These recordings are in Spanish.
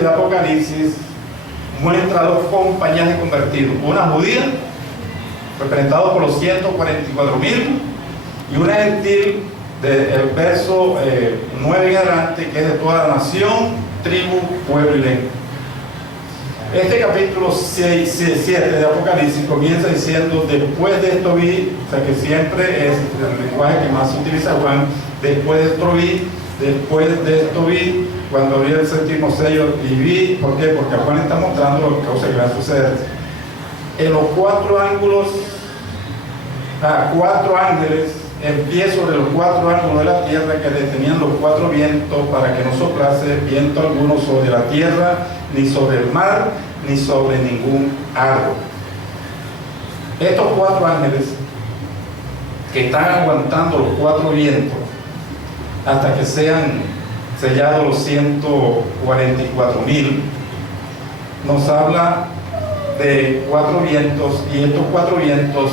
de Apocalipsis muestra dos compañías de convertidos, una judía, representada por los 144,000, y una gentil del verso 9 en adelante, que es de toda la nación, tribu, pueblo y lengua. Este capítulo 7 de Apocalipsis comienza diciendo: después de esto vi, o sea que siempre es el lenguaje que más se utiliza Juan, después de esto vi, después de esto vi, cuando vi el séptimo sello y vi. ¿Por qué? Porque Juan está mostrando lo que va a suceder. En los cuatro ángulos, cuatro ángeles en pie sobre los cuatro ángulos de la tierra, que detenían los cuatro vientos para que no soplase viento alguno sobre la tierra, ni sobre el mar, ni sobre ningún árbol. Estos cuatro ángeles que están aguantando los cuatro vientos hasta que sean sellados los 144,000, nos habla de cuatro vientos, y estos cuatro vientos,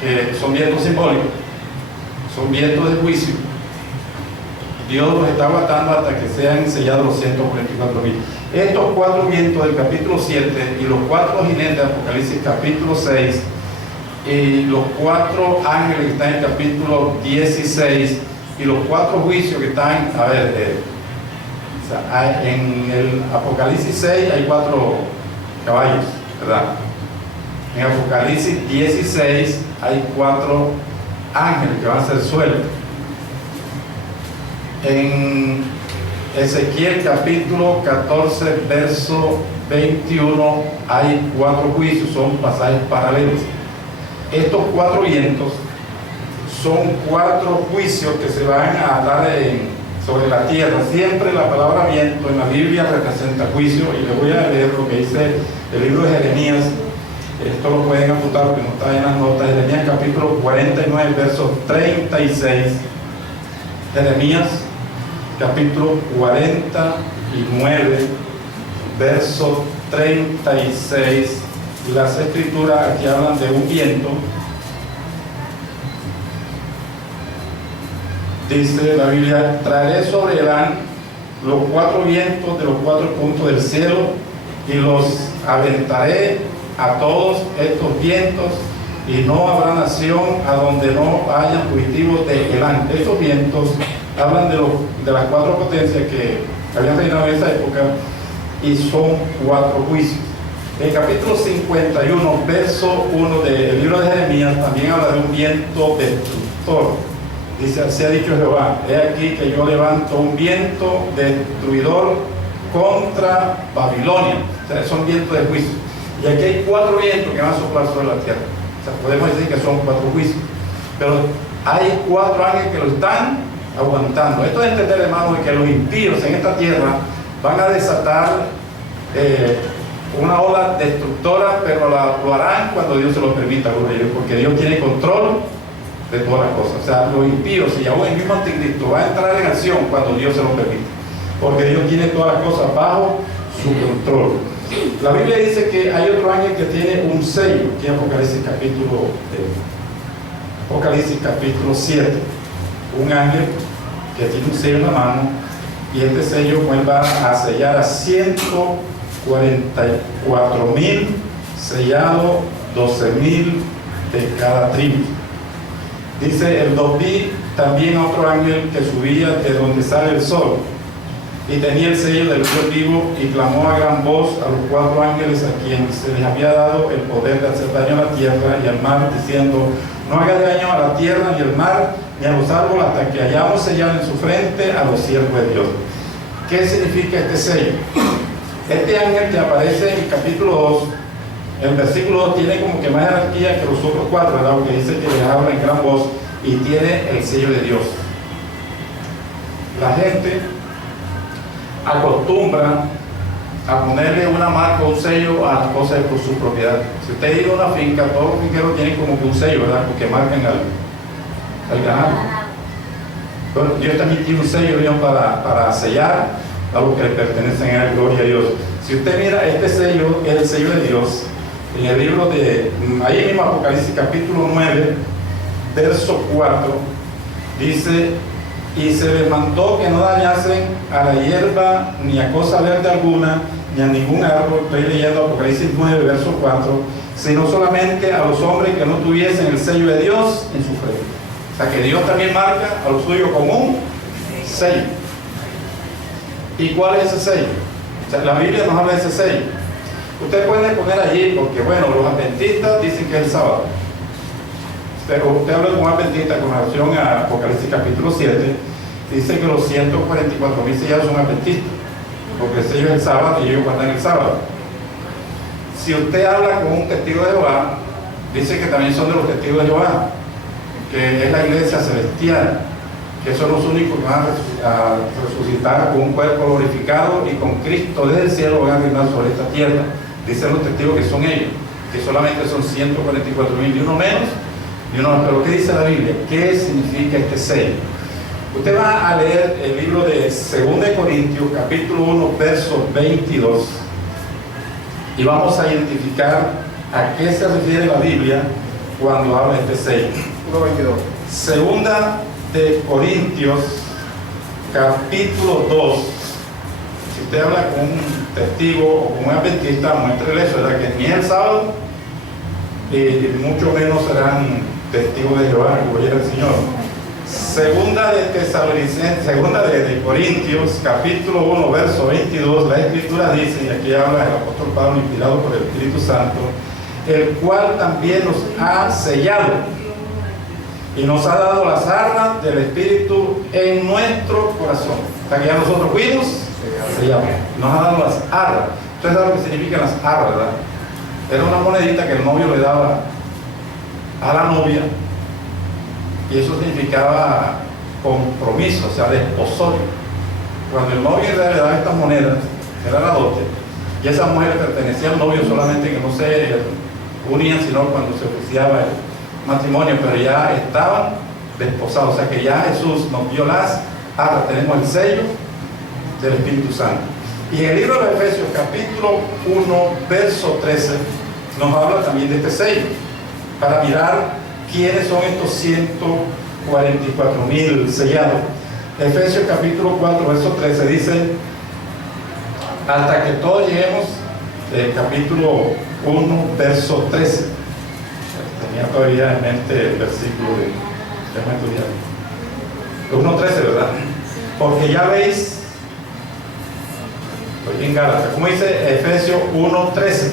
que son vientos simbólicos, son vientos de juicio. Dios los está aguantando hasta que sean sellados los 144,000. Estos cuatro vientos del capítulo 7 y los cuatro jinetes de Apocalipsis capítulo 6 y los cuatro ángeles que están en el capítulo 16 y los cuatro juicios que están, en el Apocalipsis 6 hay cuatro caballos, ¿verdad? En Apocalipsis 16 hay cuatro ángeles que van a ser sueltos. En Ezequiel capítulo 14 verso 21 hay cuatro juicios, son pasajes paralelos. Estos cuatro vientos son cuatro juicios que se van a dar sobre la tierra. Siempre la palabra viento en la Biblia representa juicio, y les voy a leer lo que dice el libro de Jeremías. Esto lo pueden apuntar porque no está en las notas. Jeremías capítulo 49 verso 36. Jeremías capítulo 49 verso 36. Las escrituras aquí hablan de un viento. Dice la Biblia: traeré sobre Elán los cuatro vientos de los cuatro puntos del cielo, y los aventaré a todos estos vientos, y no habrá nación a donde no hayan fugitivos de Elán. Estos vientos hablan de las cuatro potencias que habían reinado en esa época, y son cuatro juicios. El capítulo 51 verso 1 del libro de Jeremías también habla de un viento destructor. Dice: así ha dicho Jehová, he aquí que yo levanto un viento destruidor contra Babilonia. O sea, son vientos de juicio. Y aquí hay cuatro vientos que van a soplar sobre la tierra. O sea, podemos decir que son cuatro juicios. Pero hay cuatro ángeles que lo están aguantando. Esto es entender, hermanos, que los impíos en esta tierra van a desatar una ola destructora, pero lo harán cuando Dios se lo permita, porque Dios tiene control de todas las cosas. O sea, los impíos, y aún el mismo anticristo, va a entrar en acción cuando Dios se lo permite, porque Dios tiene todas las cosas bajo su control. La Biblia dice que hay otro ángel que tiene un sello, aquí en Apocalipsis capítulo 7, un ángel que tiene un sello en la mano, y este sello vuelva a sellar a 144,000, sellado 12,000 de cada tribu. Dice el 2: también a otro ángel que subía de donde sale el sol, y tenía el sello del Dios vivo, y clamó a gran voz a los cuatro ángeles a quienes se les había dado el poder de hacer daño a la tierra y al mar, diciendo: no haga daño a la tierra, ni al mar, ni a los árboles, hasta que hayamos sellado en su frente a los siervos de Dios. ¿Qué significa este sello? Este ángel que aparece en el capítulo 2, el versículo 2, tiene como que más jerarquía que los otros cuatro, ¿verdad? Porque dice que les habla en gran voz y tiene el sello de Dios. La gente acostumbra a ponerle una marca o un sello a las cosas por su propiedad. Si usted ha ido a una finca, todos los finqueros tienen como que un sello, ¿verdad? Porque marcan al ganado. Bueno, Dios también tiene un sello, Dios, para sellar a los que le pertenecen a él. Gloria a Dios. Si usted mira, este sello es el sello de Dios. En el libro de, ahí mismo, Apocalipsis capítulo 9 verso 4, dice: Y se les mandó que no dañasen a la hierba, ni a cosa verde alguna, ni a ningún árbol. Estoy leyendo Apocalipsis 9, verso 4, sino solamente a los hombres que no tuviesen el sello de Dios en su frente. O sea que Dios también marca a los suyos con un sello. ¿Y cuál es ese sello? O sea, la Biblia nos habla de ese sello. Usted puede poner allí, porque bueno, los adventistas dicen que es el sábado. Usted habla con un adventista con relación a Apocalipsis capítulo 7, dice que los 144,000 sellados son adventistas, porque el sello es el sábado y ellos guardan el sábado. Si usted habla con un testigo de Jehová, dice que también son de los testigos de Jehová, que es la iglesia celestial, que son los únicos que van a resucitar con un cuerpo glorificado y con Cristo desde el cielo van a reinar sobre esta tierra. Dicen los testigos que son ellos, que solamente son 144,000, ni uno menos, ni uno más. Pero ¿qué dice la Biblia? ¿Qué significa este sello? Usted va a leer el libro de 2 Corintios, capítulo 1, verso 22, y vamos a identificar a qué se refiere la Biblia cuando habla de este sello. 1:22. Segunda de Corintios, capítulo 2. Si usted habla con un testigo o con un adventista, muéstrele eso, ¿verdad? Que ni es el sábado, y mucho menos serán testigos de Jehová, como llega el Señor. Segunda de Corintios, capítulo 1, verso 22, la Escritura dice, y aquí habla el apóstol Pablo inspirado por el Espíritu Santo, el cual también nos ha sellado y nos ha dado las arras del Espíritu en nuestro corazón. O sea que ya nosotros fuimos sellados, nos ha dado las arras. Ustedes saben lo que significan las arras, ¿verdad? Era una monedita que el novio le daba a la novia, y eso significaba compromiso, o sea, desposorio. Cuando el novio le daba estas monedas, era la dote, y esas mujeres pertenecían al novio, solamente que no se unían sino cuando se oficiaba el matrimonio, pero ya estaban desposados. O sea que ya Jesús nos dio las arras, tenemos el sello del Espíritu Santo. Y en el libro de Efesios, capítulo 1, verso 13, nos habla también de este sello, para mirar quiénes son estos 144,000 sellados. Efesios capítulo 4, verso 13 dice, hasta que todos lleguemos, capítulo 1, verso 13. Tenía todavía en mente el versículo de 1:13, ¿verdad? Porque ya veis, estoy en Gálatas, como dice Efesios 1:13.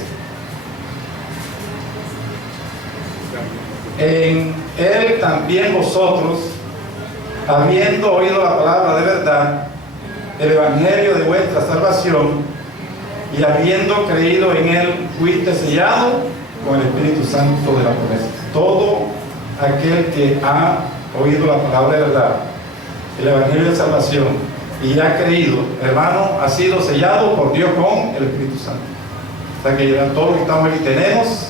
En él también vosotros, habiendo oído la palabra de verdad, el evangelio de vuestra salvación, y habiendo creído en él, fuiste sellado con el Espíritu Santo de la promesa. Todo aquel que ha oído la palabra de verdad, el evangelio de salvación, y ha creído, hermano, ha sido sellado por Dios con el Espíritu Santo. O sea que todos los que estamos aquí tenemos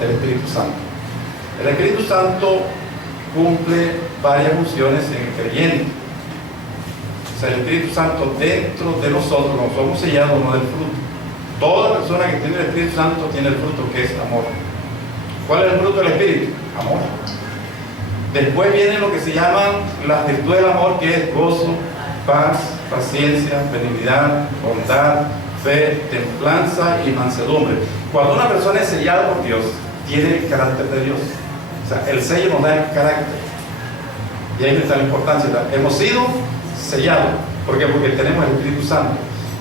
el Espíritu Santo. El Espíritu Santo cumple varias funciones en el creyente. O sea, el Espíritu Santo dentro de nosotros, no somos sellados, no del fruto. Toda persona que tiene el Espíritu Santo tiene el fruto, que es amor. ¿Cuál es el fruto del Espíritu? Amor. Después viene lo que se llaman las virtudes del amor, que es gozo, paz, paciencia, benignidad, bondad, fe, templanza y mansedumbre. Cuando una persona es sellada por Dios, tiene el carácter de Dios. O sea, el sello nos da el carácter. Y ahí está la importancia. Hemos sido sellados. ¿Por qué? Porque tenemos el Espíritu Santo.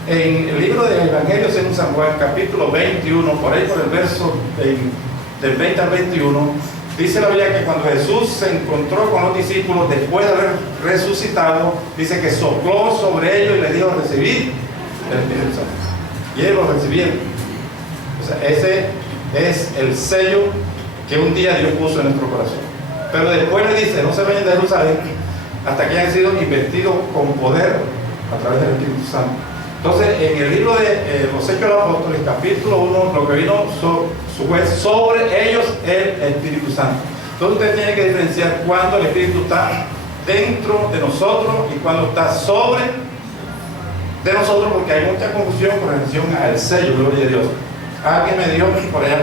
En el libro del Evangelio según San Juan, capítulo 21, por ahí por el verso del 20 al 21, dice la Biblia que cuando Jesús se encontró con los discípulos después de haber resucitado, dice que sopló sobre ellos y les dijo: recibid el Espíritu Santo. Y ellos lo recibieron. O sea, ese es el sello que un día Dios puso en nuestro corazón. Pero después le dice: no se vayan de Jerusalén hasta que hayan sido investidos con poder a través del Espíritu Santo. Entonces, en el libro de los Hechos de los Apóstoles, capítulo 1, lo que vino fue sobre ellos el Espíritu Santo. Entonces usted tiene que diferenciar cuando el Espíritu está dentro de nosotros y cuando está sobre de nosotros, porque hay mucha confusión con relación al sello, gloria a Dios. Alguien me dijo por allá, que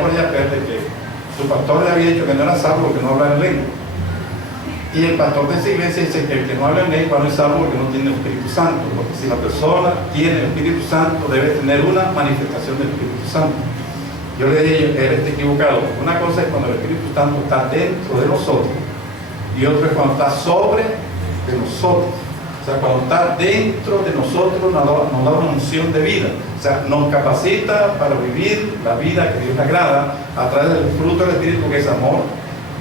su pastor le había dicho que no era salvo porque no hablaba en lengua. Y el pastor de esa iglesia dice que el que no habla en lengua no es salvo porque no tiene el Espíritu Santo, porque si la persona tiene el Espíritu Santo debe tener una manifestación del Espíritu Santo. Yo le dije, él está equivocado. Una cosa es cuando el Espíritu Santo está dentro de nosotros y otra es cuando está sobre de nosotros. O sea, cuando está dentro de nosotros nos da una unción de vida. O sea, nos capacita para vivir la vida que Dios le agrada a través del fruto del Espíritu, que es amor,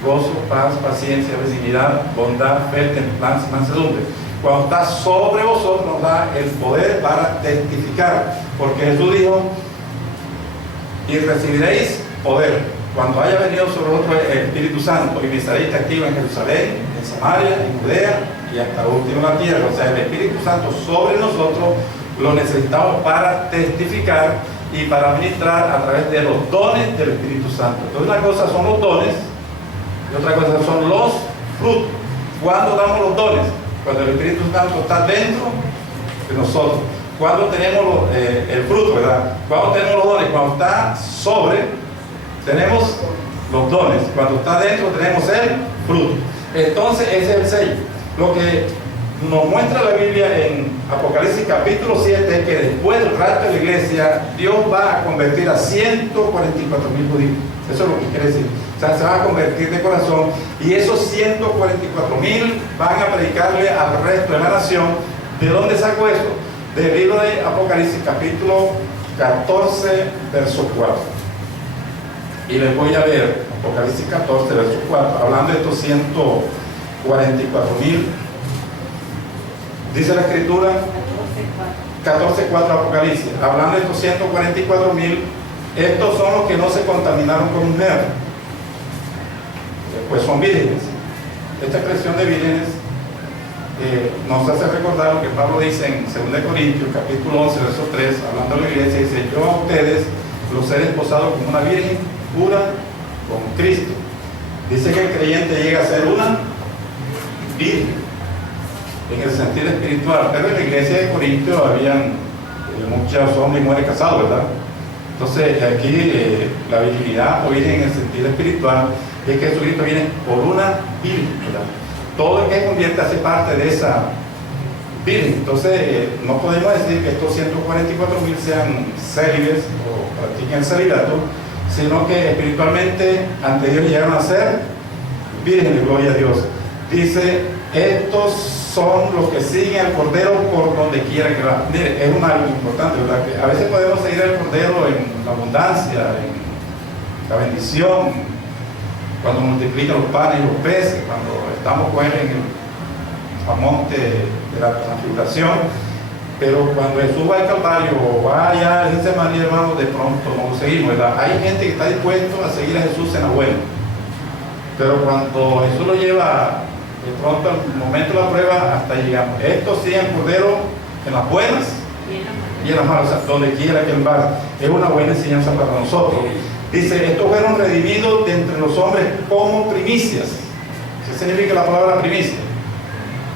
gozo, paz, paciencia, benignidad, bondad, fe, templanza, mansedumbre. Cuando está sobre vosotros nos da el poder para testificar, porque Jesús dijo: y recibiréis poder cuando haya venido sobre vosotros el Espíritu Santo, y me seréis testigos en Jerusalén, en Samaria, en Judea y hasta el último de la tierra. O sea, el Espíritu Santo sobre nosotros lo necesitamos para testificar y para ministrar a través de los dones del Espíritu Santo. Entonces, una cosa son los dones y otra cosa son los frutos. ¿Cuándo damos los dones? Cuando el Espíritu Santo está dentro de nosotros. Cuando tenemos el fruto, ¿verdad? Cuando tenemos los dones, cuando está sobre, tenemos los dones. Cuando está dentro, tenemos el fruto. Entonces, ese es el sello. Lo que nos muestra la Biblia en Apocalipsis capítulo 7 es que después del rapto de la iglesia, Dios va a convertir a 144.000 judíos. Eso es lo que quiere decir. O sea, se van a convertir de corazón, y esos 144.000 van a predicarle al resto de la nación. ¿De dónde saco eso? Del libro de Apocalipsis capítulo 14, verso 4. Y les voy a leer Apocalipsis 14, verso 4, hablando de estos 144.000. Dice la Escritura, 14:4 Apocalipsis, hablando de estos 144.000, estos son los que no se contaminaron con mujer, pues son vírgenes. Esta expresión de vírgenes nos hace recordar lo que Pablo dice en 2 Corintios capítulo 11, verso 3, hablando de la iglesia, dice: yo a ustedes los he desposado como una virgen pura con Cristo. Dice que el creyente llega a ser una virgen en el sentido espiritual, pero en la iglesia de Corintios habían muchos hombres y mujeres casados, ¿verdad? Entonces aquí la virginidad o virgen en el sentido espiritual es que Jesucristo viene por una virgen, ¿verdad? Todo el que se convierte hace parte de esa virgen. Entonces no podemos decir que estos 144.000 sean célibes o practiquen el celibato, sino que espiritualmente ante Dios llegaron a ser vírgenes, gloria a Dios. Dice: estos son los que siguen al Cordero por donde quiera que va. Mire, es algo importante, ¿verdad? Que a veces podemos seguir al Cordero en la abundancia, en la bendición, cuando multiplica los panes y los peces, cuando estamos con Él en el monte de la transfiguración. Pero cuando Jesús va al Calvario o va allá a Getsemaní, hermano, de pronto no lo seguimos, ¿verdad? Hay gente que está dispuesto a seguir a Jesús en la buena, pero cuando Jesús lo lleva de pronto al momento de la prueba, hasta llegamos. Estos siguen Cordero en las buenas y en las malas, o sea, donde quiera que Él va. Es una buena enseñanza para nosotros. Dice: estos fueron redimidos de entre los hombres como primicias. ¿Qué significa la palabra primicia?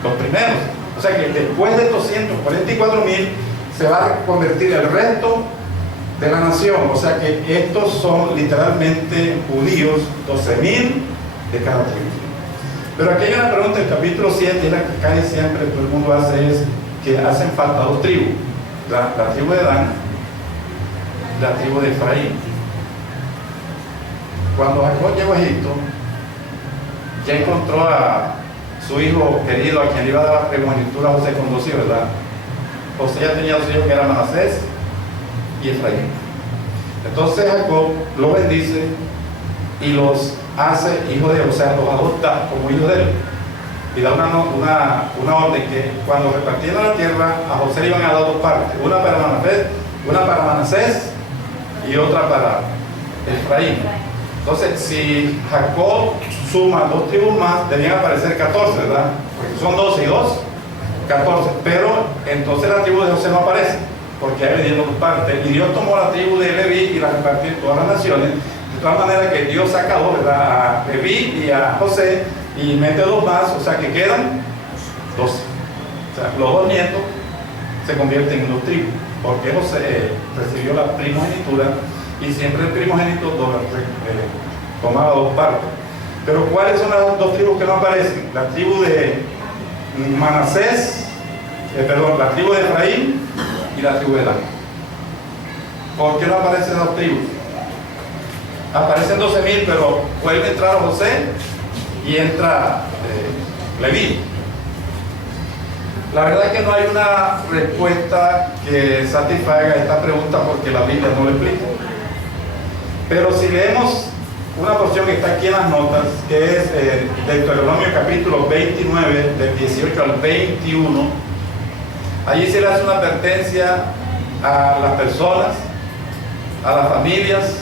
Los primeros. O sea que después de estos 144.000 se va a convertir el resto de la nación. O sea que estos son literalmente judíos, 12.000 de cada tribu. Pero aquí hay una pregunta del capítulo 7, y la que casi siempre todo el mundo hace, es que hacen falta dos tribus: la tribu de Dan y la tribu de Efraín. Cuando Jacob llegó a Egipto, ya encontró a su hijo querido, a quien le iba a dar la primogenitura a José con 2 hijos, ¿verdad? José ya tenía 2 hijos que eran Manasés y Efraín. Entonces Jacob los bendice y los hace hijos de él, o sea, los adopta como hijos de él. Y da una orden que cuando repartieron la tierra, a José le iban a dar 2 partes: una para Manasés y otra para Efraín. Entonces, si Jacob suma 2 tribus más, debían aparecer 14, ¿verdad? Porque son 12 y 2, 14. Pero entonces la tribu de José no aparece, porque hay vendiendo 2 partes. Y Dios tomó la tribu de Leví y la repartió en todas las naciones. De todas maneras que Dios saca 2, ¿verdad? A Leví y a José, y mete 2 más, o sea que quedan 12. O sea, los 2 nietos se convierten en 2 tribus, porque José recibió la primogenitura, y siempre el primogénito tomaba 2 partes. Pero ¿cuáles son las dos tribus que no aparecen? La tribu de Manasés, la tribu de Efraín y la tribu de Dan. ¿Por qué no aparecen esas dos tribus? Aparecen 12,000, pero vuelve a entrar José y entra Leví. La verdad es que no hay una respuesta que satisfaga esta pregunta porque la Biblia no lo explica. Pero si leemos una porción que está aquí en las notas, que es Deuteronomio capítulo 29, del 18 al 21, allí se le hace una advertencia a las personas, a las familias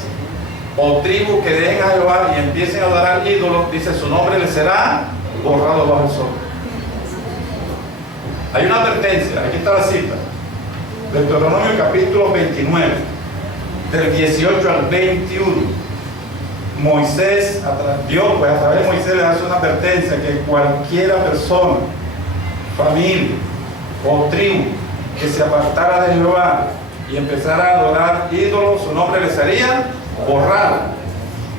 o tribus que dejen a Jehová y empiecen a adorar ídolos. Dice, su nombre les será borrado bajo el sol. Hay una advertencia, aquí está la cita, Deuteronomio capítulo 29, del 18 al 21. Moisés, Dios, pues a través de Moisés le hace una advertencia que cualquiera persona, familia o tribu que se apartara de Jehová y empezara a adorar ídolos, su nombre le sería borrado.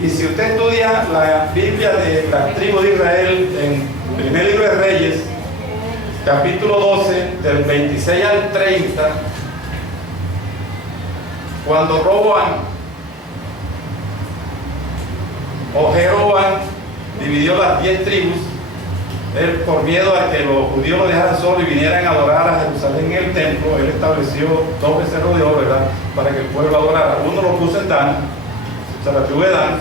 Y si usted estudia la Biblia de la tribu de Israel en el primer libro de Reyes, capítulo 12, del 26 al 30, cuando Roboam o Jeroboam dividió las 10 tribus, él, por miedo a que los judíos lo dejaran solo y vinieran a adorar a Jerusalén en el templo, él estableció 2 becerros de oro, ¿verdad?, para que el pueblo adorara. Uno lo puso en Dan, o sea, la tribu de Dan,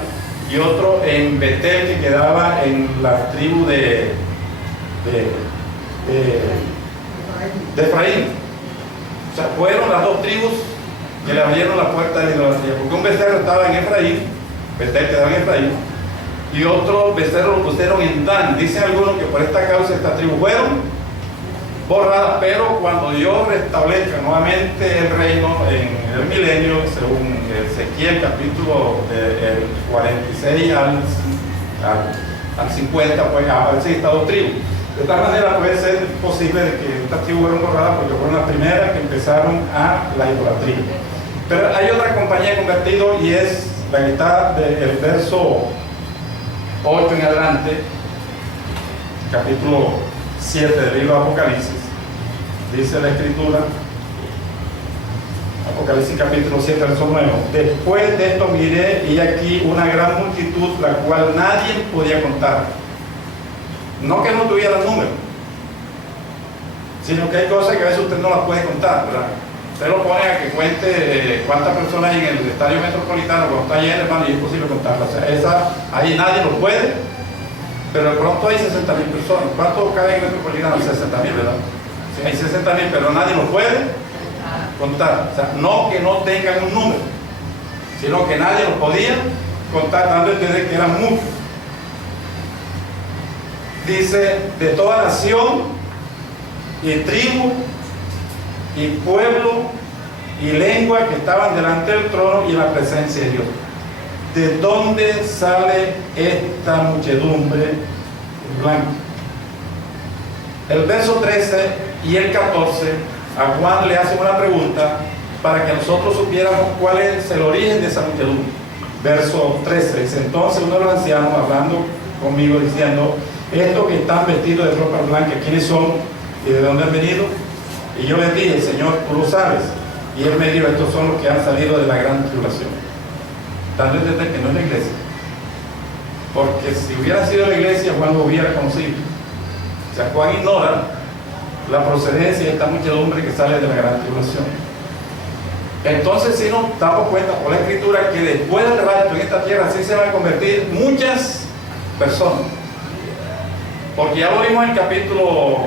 y otro en Betel, que quedaba en la tribu de Efraín. O sea, fueron las 2 tribus que le abrieron la puerta de la idolatría, porque un becerro estaba en Efraín, Betel quedaba en Efraín, y otro becerro lo pusieron en Dan. Dicen algunos que por esta causa estas tribus fueron borradas, pero cuando Dios restablezca nuevamente el reino en el milenio, según Ezequiel capítulo del 46 al 50, pues aparecen estas 2 tribus. De tal manera puede ser posible de que estas tribus fueron borradas porque fueron las primeras que empezaron a la idolatría. Pero hay otra compañía de convertidos, y es la que está del verso 8 en adelante, capítulo 7 del libro de Apocalipsis. Dice la escritura, Apocalipsis capítulo 7, verso 9: después de esto miré, y aquí una gran multitud, la cual nadie podía contar. No que no tuviera número, sino que hay cosas que a veces usted no las puede contar, ¿verdad? Usted lo pone a que cuente cuántas personas hay en el estadio metropolitano cuando está lleno, hermano, y es imposible contarlas. O sea, ahí nadie lo puede, pero de pronto hay 60,000 personas. ¿Cuánto cabe en el metropolitano? 60,000, ¿verdad? Sí, hay 60,000, pero nadie lo puede contar. O sea, no que no tengan un número, sino que nadie lo podía contar, dando a entender que eran muchos. Dice, de toda nación y tribu y pueblo y lengua que estaban delante del trono y en la presencia de Dios. ¿De dónde sale esta muchedumbre blanca? El verso 13 y el 14, a Juan le hace una pregunta para que nosotros supiéramos cuál es el origen de esa muchedumbre. Verso 13 dice, entonces uno de los ancianos hablando conmigo diciendo, estos que están vestidos de ropa blanca, ¿quiénes son y de dónde han venido? Y yo les dije, Señor, tú lo sabes. Y él me dijo, estos son los que han salido de la gran tribulación. Dando a entender que no es la iglesia, porque si hubiera sido la iglesia, Juan lo hubiera conocido. O sea, Juan ignora la procedencia de esta muchedumbre que sale de la gran tribulación. Entonces, si nos damos cuenta por la escritura que después del rapto en esta tierra sí se van a convertir muchas personas, porque ya lo vimos en el capítulo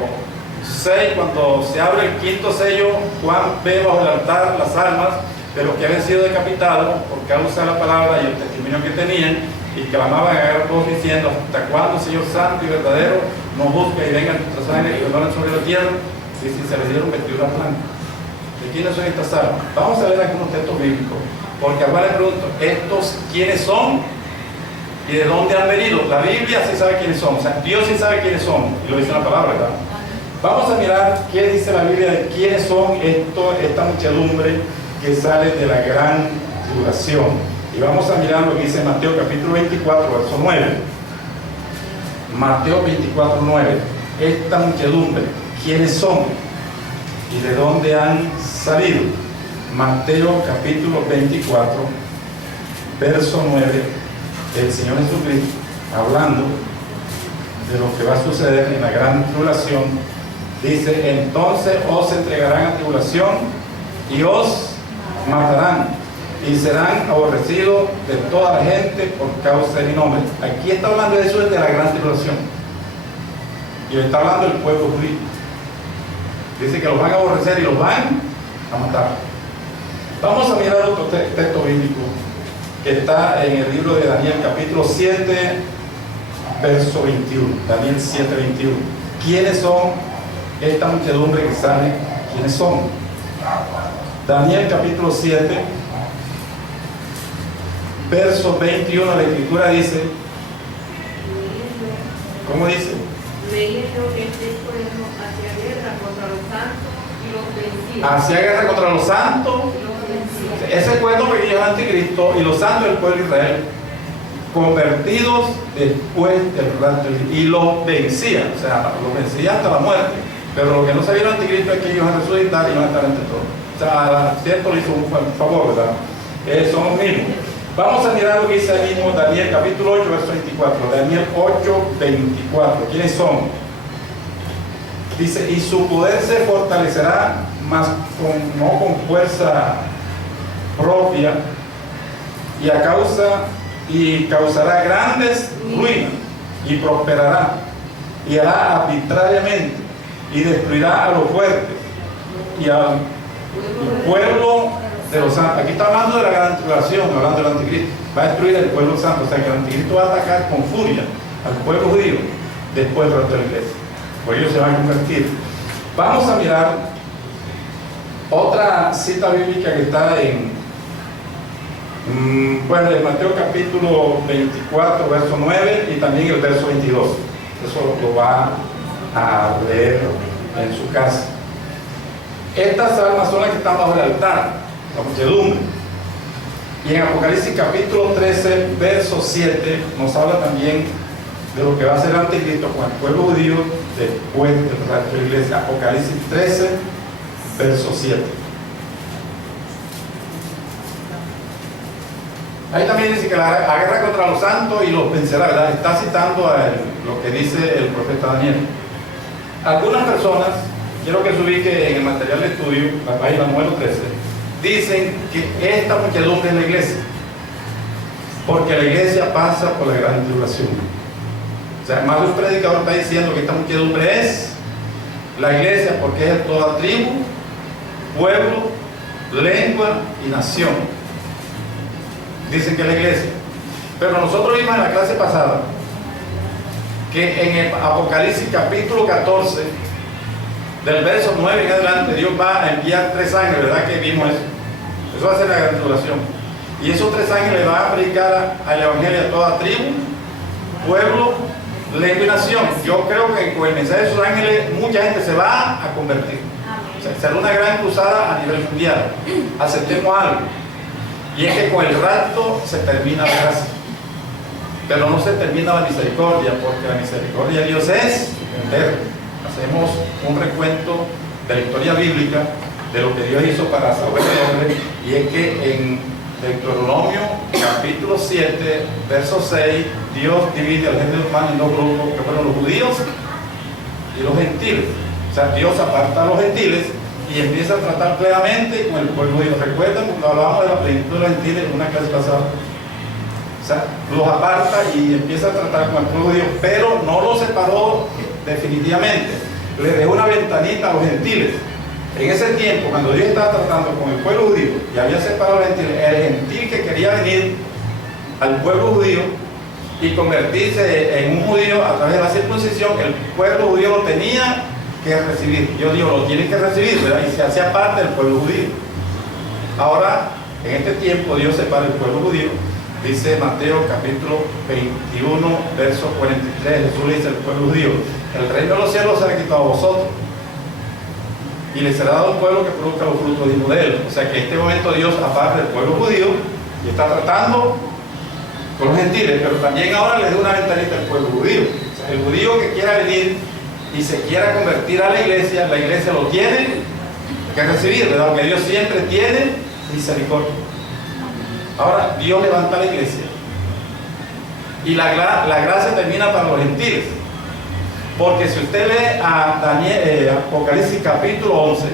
6, cuando se abre el 5.º sello. Juan ve bajo el altar las almas de los que habían sido decapitados por causa de la palabra y el testimonio que tenían, y clamaban a gran voz diciendo, ¿hasta cuándo, Señor santo y verdadero, nos busca y vengan nuestras sangre y donan sobre la tierra? Y si se les dieron vestiduras blancas. ¿De quiénes son estas almas? Vamos a ver algunos textos bíblicos, porque ahora le pregunto, ¿estos quiénes son y de dónde han venido? La Biblia sí sabe quiénes son, o sea, Dios sí sabe quiénes son, y lo dice la palabra, ¿verdad? Vamos a mirar qué dice la Biblia de quiénes son esta muchedumbre que sale de la gran tribulación. Y vamos a mirar lo que dice Mateo capítulo 24, verso 9. Mateo 24:9. Esta muchedumbre, ¿quiénes son? ¿Y de dónde han salido? Mateo capítulo 24, verso 9. El Señor Jesucristo, hablando de lo que va a suceder en la gran tribulación, dice: entonces os entregarán a tribulación y os matarán, y serán aborrecidos de toda la gente por causa de mi nombre. Aquí está hablando de eso, de la gran tribulación, y está hablando del pueblo judío. Dice que los van a aborrecer y los van a matar. Vamos a mirar otro texto bíblico que está en el libro de Daniel capítulo 7, verso 21. Daniel 7, 21. ¿Quiénes son esta muchedumbre que sale? ¿Quiénes son? Daniel capítulo 7, verso 21, la escritura dice, ¿cómo dice? Leyendo que este pueblo hacía guerra contra los santos y los vencía. Hacía guerra contra los santos. Y los vencía. Ese pueblo pequeño es anticristo, y los santos del pueblo de Israel, convertidos después del rapto, y los vencía, o sea, los vencía hasta la muerte. Pero lo que no sabía el anticristo es que ellos van a resucitar y van a estar entre todos. O sea, cierto, le hizo un favor, ¿verdad? Son los mismos. Vamos a mirar lo que dice ahí mismo Daniel capítulo 8, verso 24. Daniel 8, 24. ¿Quiénes son? Dice: y su poder se fortalecerá, mas no con fuerza propia, y causará grandes ruinas, y prosperará, y hará arbitrariamente, y destruirá a los fuertes, y al pueblo de los santos. Aquí está hablando de la gran tribulación, hablando del anticristo. Va a destruir el pueblo santo, o sea que el anticristo va a atacar con furia al pueblo judío después del resto de la iglesia. Por ello se van a convertir. Vamos a mirar otra cita bíblica que está en Mateo capítulo 24, verso 9, y también el verso 22. Eso lo va a leer en su casa. Estas almas son las que están bajo el altar, la muchedumbre. Y en Apocalipsis capítulo 13, verso 7, nos habla también de lo que va a hacer el anticristo con el pueblo judío después del rapto de la iglesia. Apocalipsis 13, verso 7. Ahí también dice que la guerra contra los santos y los vencerá, ¿verdad? Está citando lo que dice el profeta Daniel. Algunas personas, quiero que se ubique en el material de estudio, la página número 13, dicen que esta muchedumbre es la iglesia, porque la iglesia pasa por la gran tribulación. O sea, más de un predicador está diciendo que esta muchedumbre es la iglesia, porque es de toda tribu, pueblo, lengua y nación. Dicen que es la iglesia. Pero nosotros vimos en la clase pasada que en el Apocalipsis capítulo 14, del verso 9 en adelante, Dios va a enviar 3 ángeles, ¿verdad que vimos eso? Eso va a ser la gran tribulación. Y esos 3 ángeles van a predicar al evangelio a toda tribu, pueblo, lengua y nación. Yo creo que con el mensaje de esos ángeles mucha gente se va a convertir. O sea, será una gran cruzada a nivel mundial. Aceptemos algo, y es que con el rapto se termina la gracia, pero no se termina la misericordia, porque la misericordia de Dios es eterna. Hacemos un recuento de la historia bíblica de lo que Dios hizo para salvar al hombre, y es que en Deuteronomio capítulo 7, verso 6, Dios divide al género humano en 2 grupos, que fueron los judíos y los gentiles. O sea, Dios aparta a los gentiles y empieza a tratar plenamente con el pueblo judío. ¿Recuerdan cuando hablábamos de la plenitud de los gentiles en una clase pasada? O sea, los aparta y empieza a tratar con el pueblo judío, pero no los separó definitivamente. Le dejó una ventanita a los gentiles. En ese tiempo, cuando Dios estaba tratando con el pueblo judío y había separado a los gentiles, el gentil que quería venir al pueblo judío y convertirse en un judío a través de la circuncisión, el pueblo judío lo tenía que recibir. Yo digo, lo tienen que recibir, ¿verdad? Y se hacía parte del pueblo judío. Ahora, en este tiempo, Dios separa el pueblo judío. Dice Mateo capítulo 21, verso 43, Jesús le dice al pueblo judío: el reino de los cielos será quitado a vosotros, y les será dado un pueblo que produzca los frutos dignos de él. O sea que en este momento Dios aparta del pueblo judío y está tratando con los gentiles, pero también ahora les da una ventanita al pueblo judío. O sea, el judío que quiera venir y se quiera convertir a la iglesia lo tiene que recibir, ¿verdad? Porque Dios siempre tiene misericordia. Ahora, Dios levanta la iglesia y la gracia termina para los gentiles. Porque si usted lee a Daniel, Apocalipsis capítulo 11,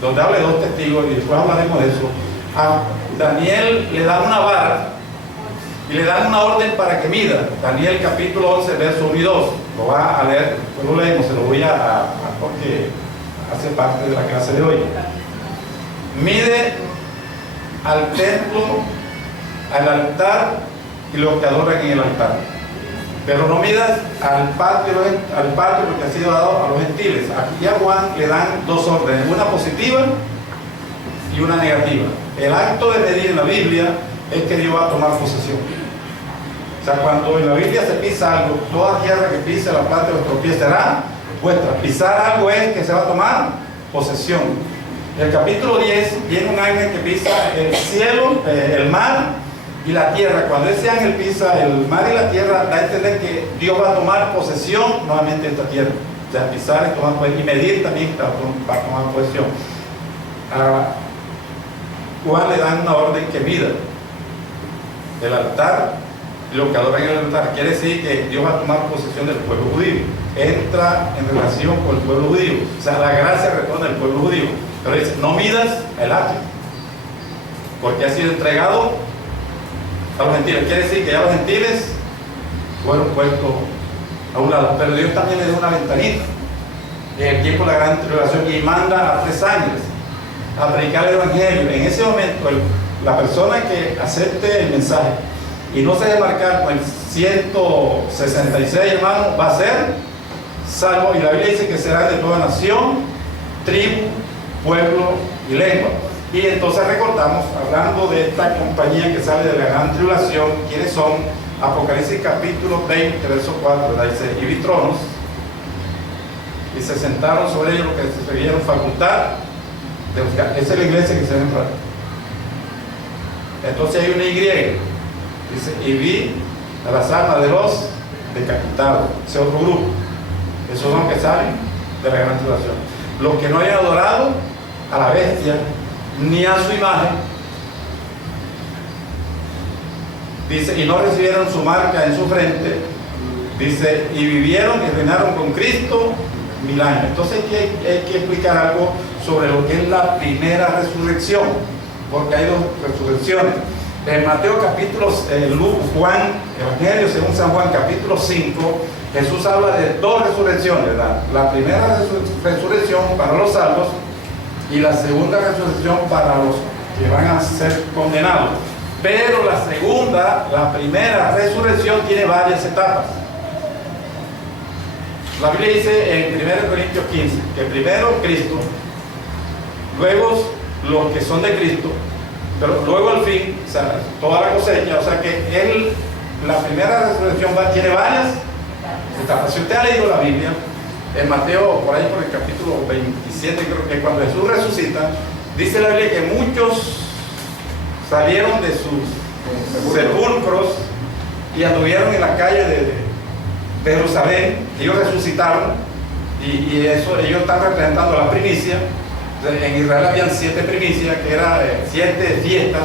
donde habla de dos testigos, y después hablaremos de eso, a Daniel le dan una vara y le dan una orden para que mida. Daniel capítulo 11, verso 1 y 2. Lo va a leer, después lo leemos, se lo voy a porque hace parte de la clase de hoy. Mide al templo, al altar y los que adoran en el altar. Pero no midas al patio porque ha sido dado a los gentiles. Aquí a Juan le dan dos órdenes, una positiva y una negativa. El acto de medir en la Biblia es que Dios va a tomar posesión. O sea, cuando en la Biblia se pisa algo, toda tierra que pise la planta de vuestros pies será vuestra. Pisar algo es que se va a tomar posesión. En el capítulo 10 viene un ángel que pisa el cielo, el mar y la tierra. Cuando ese ángel pisa el mar y la tierra, da a entender que Dios va a tomar posesión nuevamente de esta tierra. O sea, pisar y tomar posesión, y medir también va a tomar posesión. A Juan le dan una orden que mida el altar y lo que adoran en el altar. Quiere decir que Dios va a tomar posesión del pueblo judío. Entra en relación con el pueblo judío. O sea, la gracia retorna al pueblo judío. Pero dice, no midas el atrio, porque ha sido entregado a los gentiles. Quiere decir que ya los gentiles fueron puestos a un lado. Pero Dios también le da una ventanita en el tiempo de la gran tribulación y manda a 3 ángeles a predicar el evangelio. En ese momento, la persona que acepte el mensaje y no se deje marcar con el 166, hermano, va a ser salvo. Y la Biblia dice que será de toda nación, tribu, pueblo y lengua. Y entonces recordamos, hablando de esta compañía que sale de la gran tribulación, ¿quiénes son? Apocalipsis capítulo 20, verso 4, ¿verdad? Dice, y vi tronos, y se sentaron sobre ellos los que se recibieron facultad de buscar. Esa es la iglesia que se ve en frente. Entonces hay una Y, dice, y vi a las almas de los decapitados. Ese otro grupo. Esos son los que salen de la gran tribulación. Los que no hayan adorado a la bestia ni a su imagen, dice, y no recibieron su marca en su frente, dice, y vivieron y reinaron con Cristo 1000 años. Entonces hay que explicar algo sobre lo que es la primera resurrección, porque hay 2 resurrecciones. En Mateo capítulo, Juan, Evangelio según San Juan capítulo 5, Jesús habla de 2 resurrecciones, ¿verdad? La primera resurrección para los salvos y la segunda resurrección para los que van a ser condenados. Pero la primera resurrección tiene varias etapas. La Biblia dice en 1 Corintios 15 que primero Cristo, luego los que son de Cristo, pero luego al fin, o sea, toda la cosecha. O sea que la primera resurrección tiene varias etapas. Si usted ha leído la Biblia, en Mateo, por ahí por el capítulo 27, creo que cuando Jesús resucita, dice la Biblia que muchos salieron de sus sepulcros y anduvieron en la calle de Jerusalén. Ellos resucitaron y eso, ellos están representando la primicia. En Israel habían 7 primicias, que eran 7 fiestas,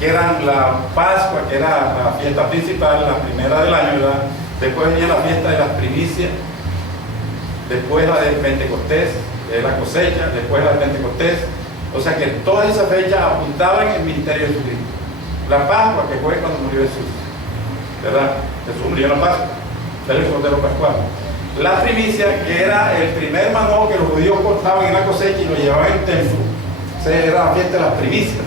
que eran la Pascua, que era la fiesta principal, la primera del año, ¿verdad? Después venía la fiesta de las primicias, después la de Pentecostés, la cosecha, después la de Pentecostés. O sea que todas esas fechas apuntaban el ministerio de Jesucristo. La Pascua, que fue cuando murió Jesús, ¿verdad? Jesús murió en la Pascua, era el Cordero Pascual. La primicia, que era el primer mano que los judíos cortaban en la cosecha y lo llevaban en el templo. O sea, era la fiesta de las primicias.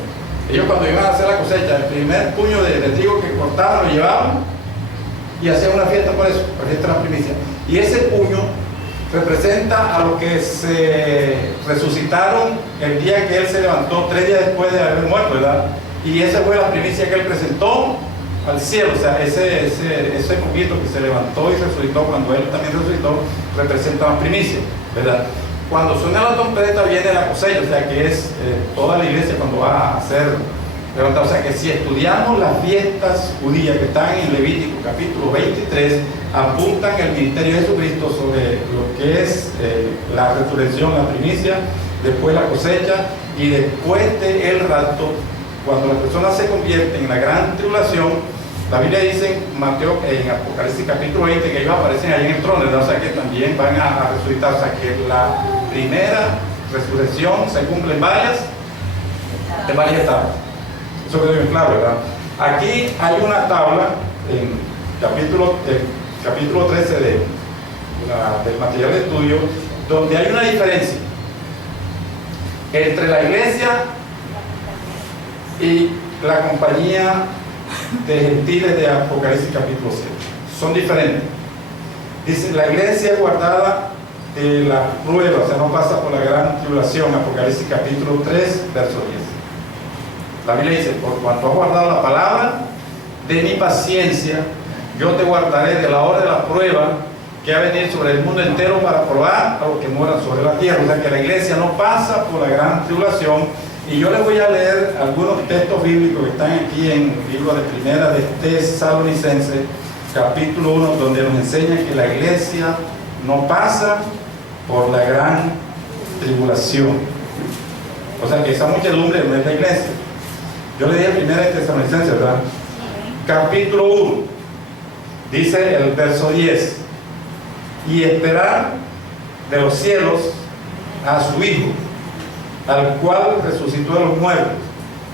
Ellos cuando iban a hacer la cosecha, el primer puño de trigo que cortaban lo llevaban y hacían una fiesta por eso, la fiesta de las primicias. Y ese puño representa a los que se resucitaron el día que él se levantó, 3 días después de haber muerto, ¿verdad? Y esa fue la primicia que él presentó al cielo. O sea, ese poquito que se levantó y resucitó cuando él también resucitó, representa la primicia, ¿verdad? Cuando suena la trompeta viene la cosecha, o sea que es toda la iglesia cuando va a hacer O sea que si estudiamos las fiestas judías que están en Levítico capítulo 23, apuntan el ministerio de Jesucristo sobre lo que es la resurrección, la primicia, después la cosecha y después del rapto, cuando las personas se convierten en la gran tribulación. La Biblia dice en Apocalipsis capítulo 20 que ellos aparecen ahí en el trono, ¿no? O sea que también van a resucitar. O sea que la primera resurrección se cumple en varias etapas. Eso quedó bien claro, ¿verdad? Aquí hay una tabla en capítulo 13 del material de estudio, donde hay una diferencia entre la iglesia y la compañía de gentiles de Apocalipsis capítulo 7. Son diferentes. Dice, la iglesia es guardada de la prueba, o sea, no pasa por la gran tribulación. Apocalipsis capítulo 3, verso 10. La Biblia dice, por cuanto has guardado la palabra de mi paciencia, yo te guardaré de la hora de la prueba que ha venido sobre el mundo entero para probar a los que mueran sobre la tierra. O sea que la iglesia no pasa por la gran tribulación. Y yo les voy a leer algunos textos bíblicos que están aquí en el libro de Primera de Tesalonicenses, capítulo 1, donde nos enseña que la iglesia no pasa por la gran tribulación. O sea que esa muchedumbre no es la iglesia. Yo le dije Primera de Tesalonicenses, ¿verdad? Capítulo 1, dice el verso 10, y esperar de los cielos a su Hijo, al cual resucitó de los muertos,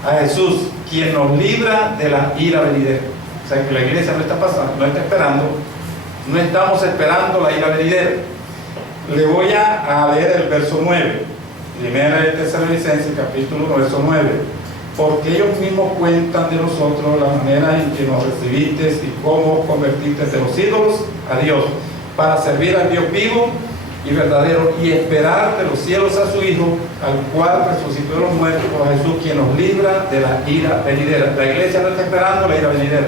a Jesús, quien nos libra de la ira venidera. O sea que la iglesia no está pasando, no está esperando, no estamos esperando la ira venidera. Le voy a leer el verso 9, Primera de Tesalonicenses, capítulo 1, verso 9. Porque ellos mismos cuentan de nosotros la manera en que nos recibiste y cómo convertiste de los ídolos a Dios, para servir al Dios vivo y verdadero, y esperar de los cielos a su Hijo, al cual resucitó de los muertos, por Jesús, quien nos libra de la ira venidera. La iglesia no está esperando la ira venidera,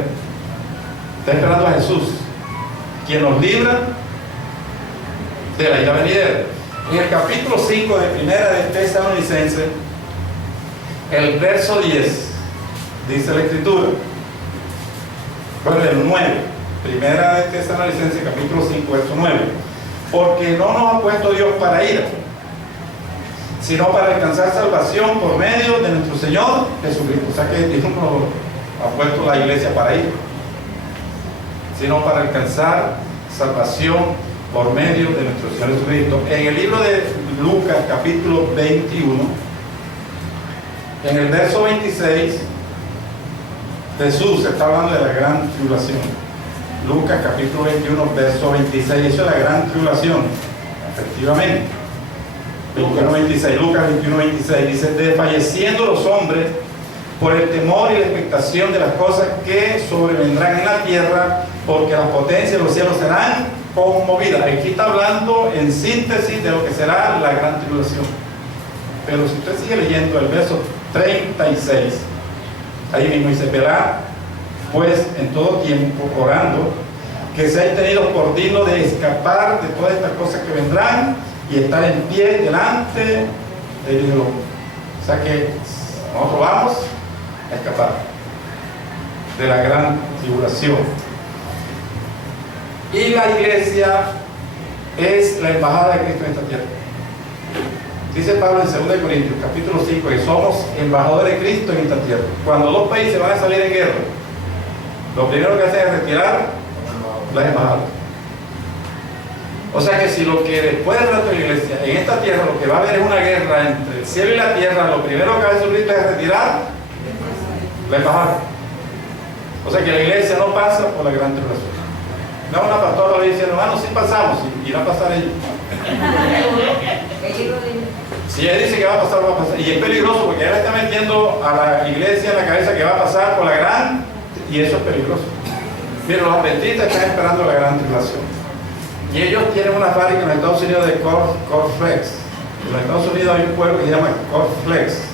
está esperando a Jesús, quien nos libra de la ira venidera. En el capítulo 5 de Primera de Tesalonicenses, el verso 10, dice la Escritura, bueno, el 9, Primera de Tesalonicenses, capítulo 5, verso 9. Porque no nos ha puesto Dios para ira, sino para alcanzar salvación por medio de nuestro Señor Jesucristo. O sea que Dios no ha puesto la iglesia para ira, sino para alcanzar salvación por medio de nuestro Señor Jesucristo. En el libro de Lucas, capítulo 21, en el verso 26, Jesús está hablando de la gran tribulación. Lucas capítulo 21, verso 26, eso es la gran tribulación, efectivamente. 21-26, Lucas 21-26 dice, desfalleciendo los hombres por el temor y la expectación de las cosas que sobrevendrán en la tierra, porque las potencias de los cielos serán conmovidas. Aquí está hablando en síntesis de lo que será la gran tribulación. Pero si usted sigue leyendo el verso 36, ahí mismo dice, verá pues en todo tiempo orando que seáis tenidos por dignos de escapar de todas estas cosas que vendrán y estar en pie delante del Hijo. O sea que nosotros vamos a escapar de la gran tribulación. Y la iglesia es la embajada de Cristo en esta tierra. Dice Pablo en 2 Corintios capítulo 5 que somos embajadores de Cristo en esta tierra. Cuando dos países van a salir en guerra, lo primero que hacen es retirar las embajadas. O sea que si lo que después del rato de la iglesia en esta tierra lo que va a haber es una guerra entre el cielo y la tierra, lo primero que va a hacer Jesucristo es retirar la embajada. O sea que la iglesia no pasa por la gran tribulación. No, una pastora le dice, hermano, sí pasamos, y va a pasar ella. Si ella dice que va a pasar, va a pasar. Y es peligroso porque ella está metiendo a la iglesia en la cabeza que va a pasar por la gran, y eso es peligroso. Miren, los adventistas están esperando la gran tribulación. Y ellos tienen una fábrica en los Estados Unidos de cornflakes. En los Estados Unidos hay un pueblo que se llama cornflakes.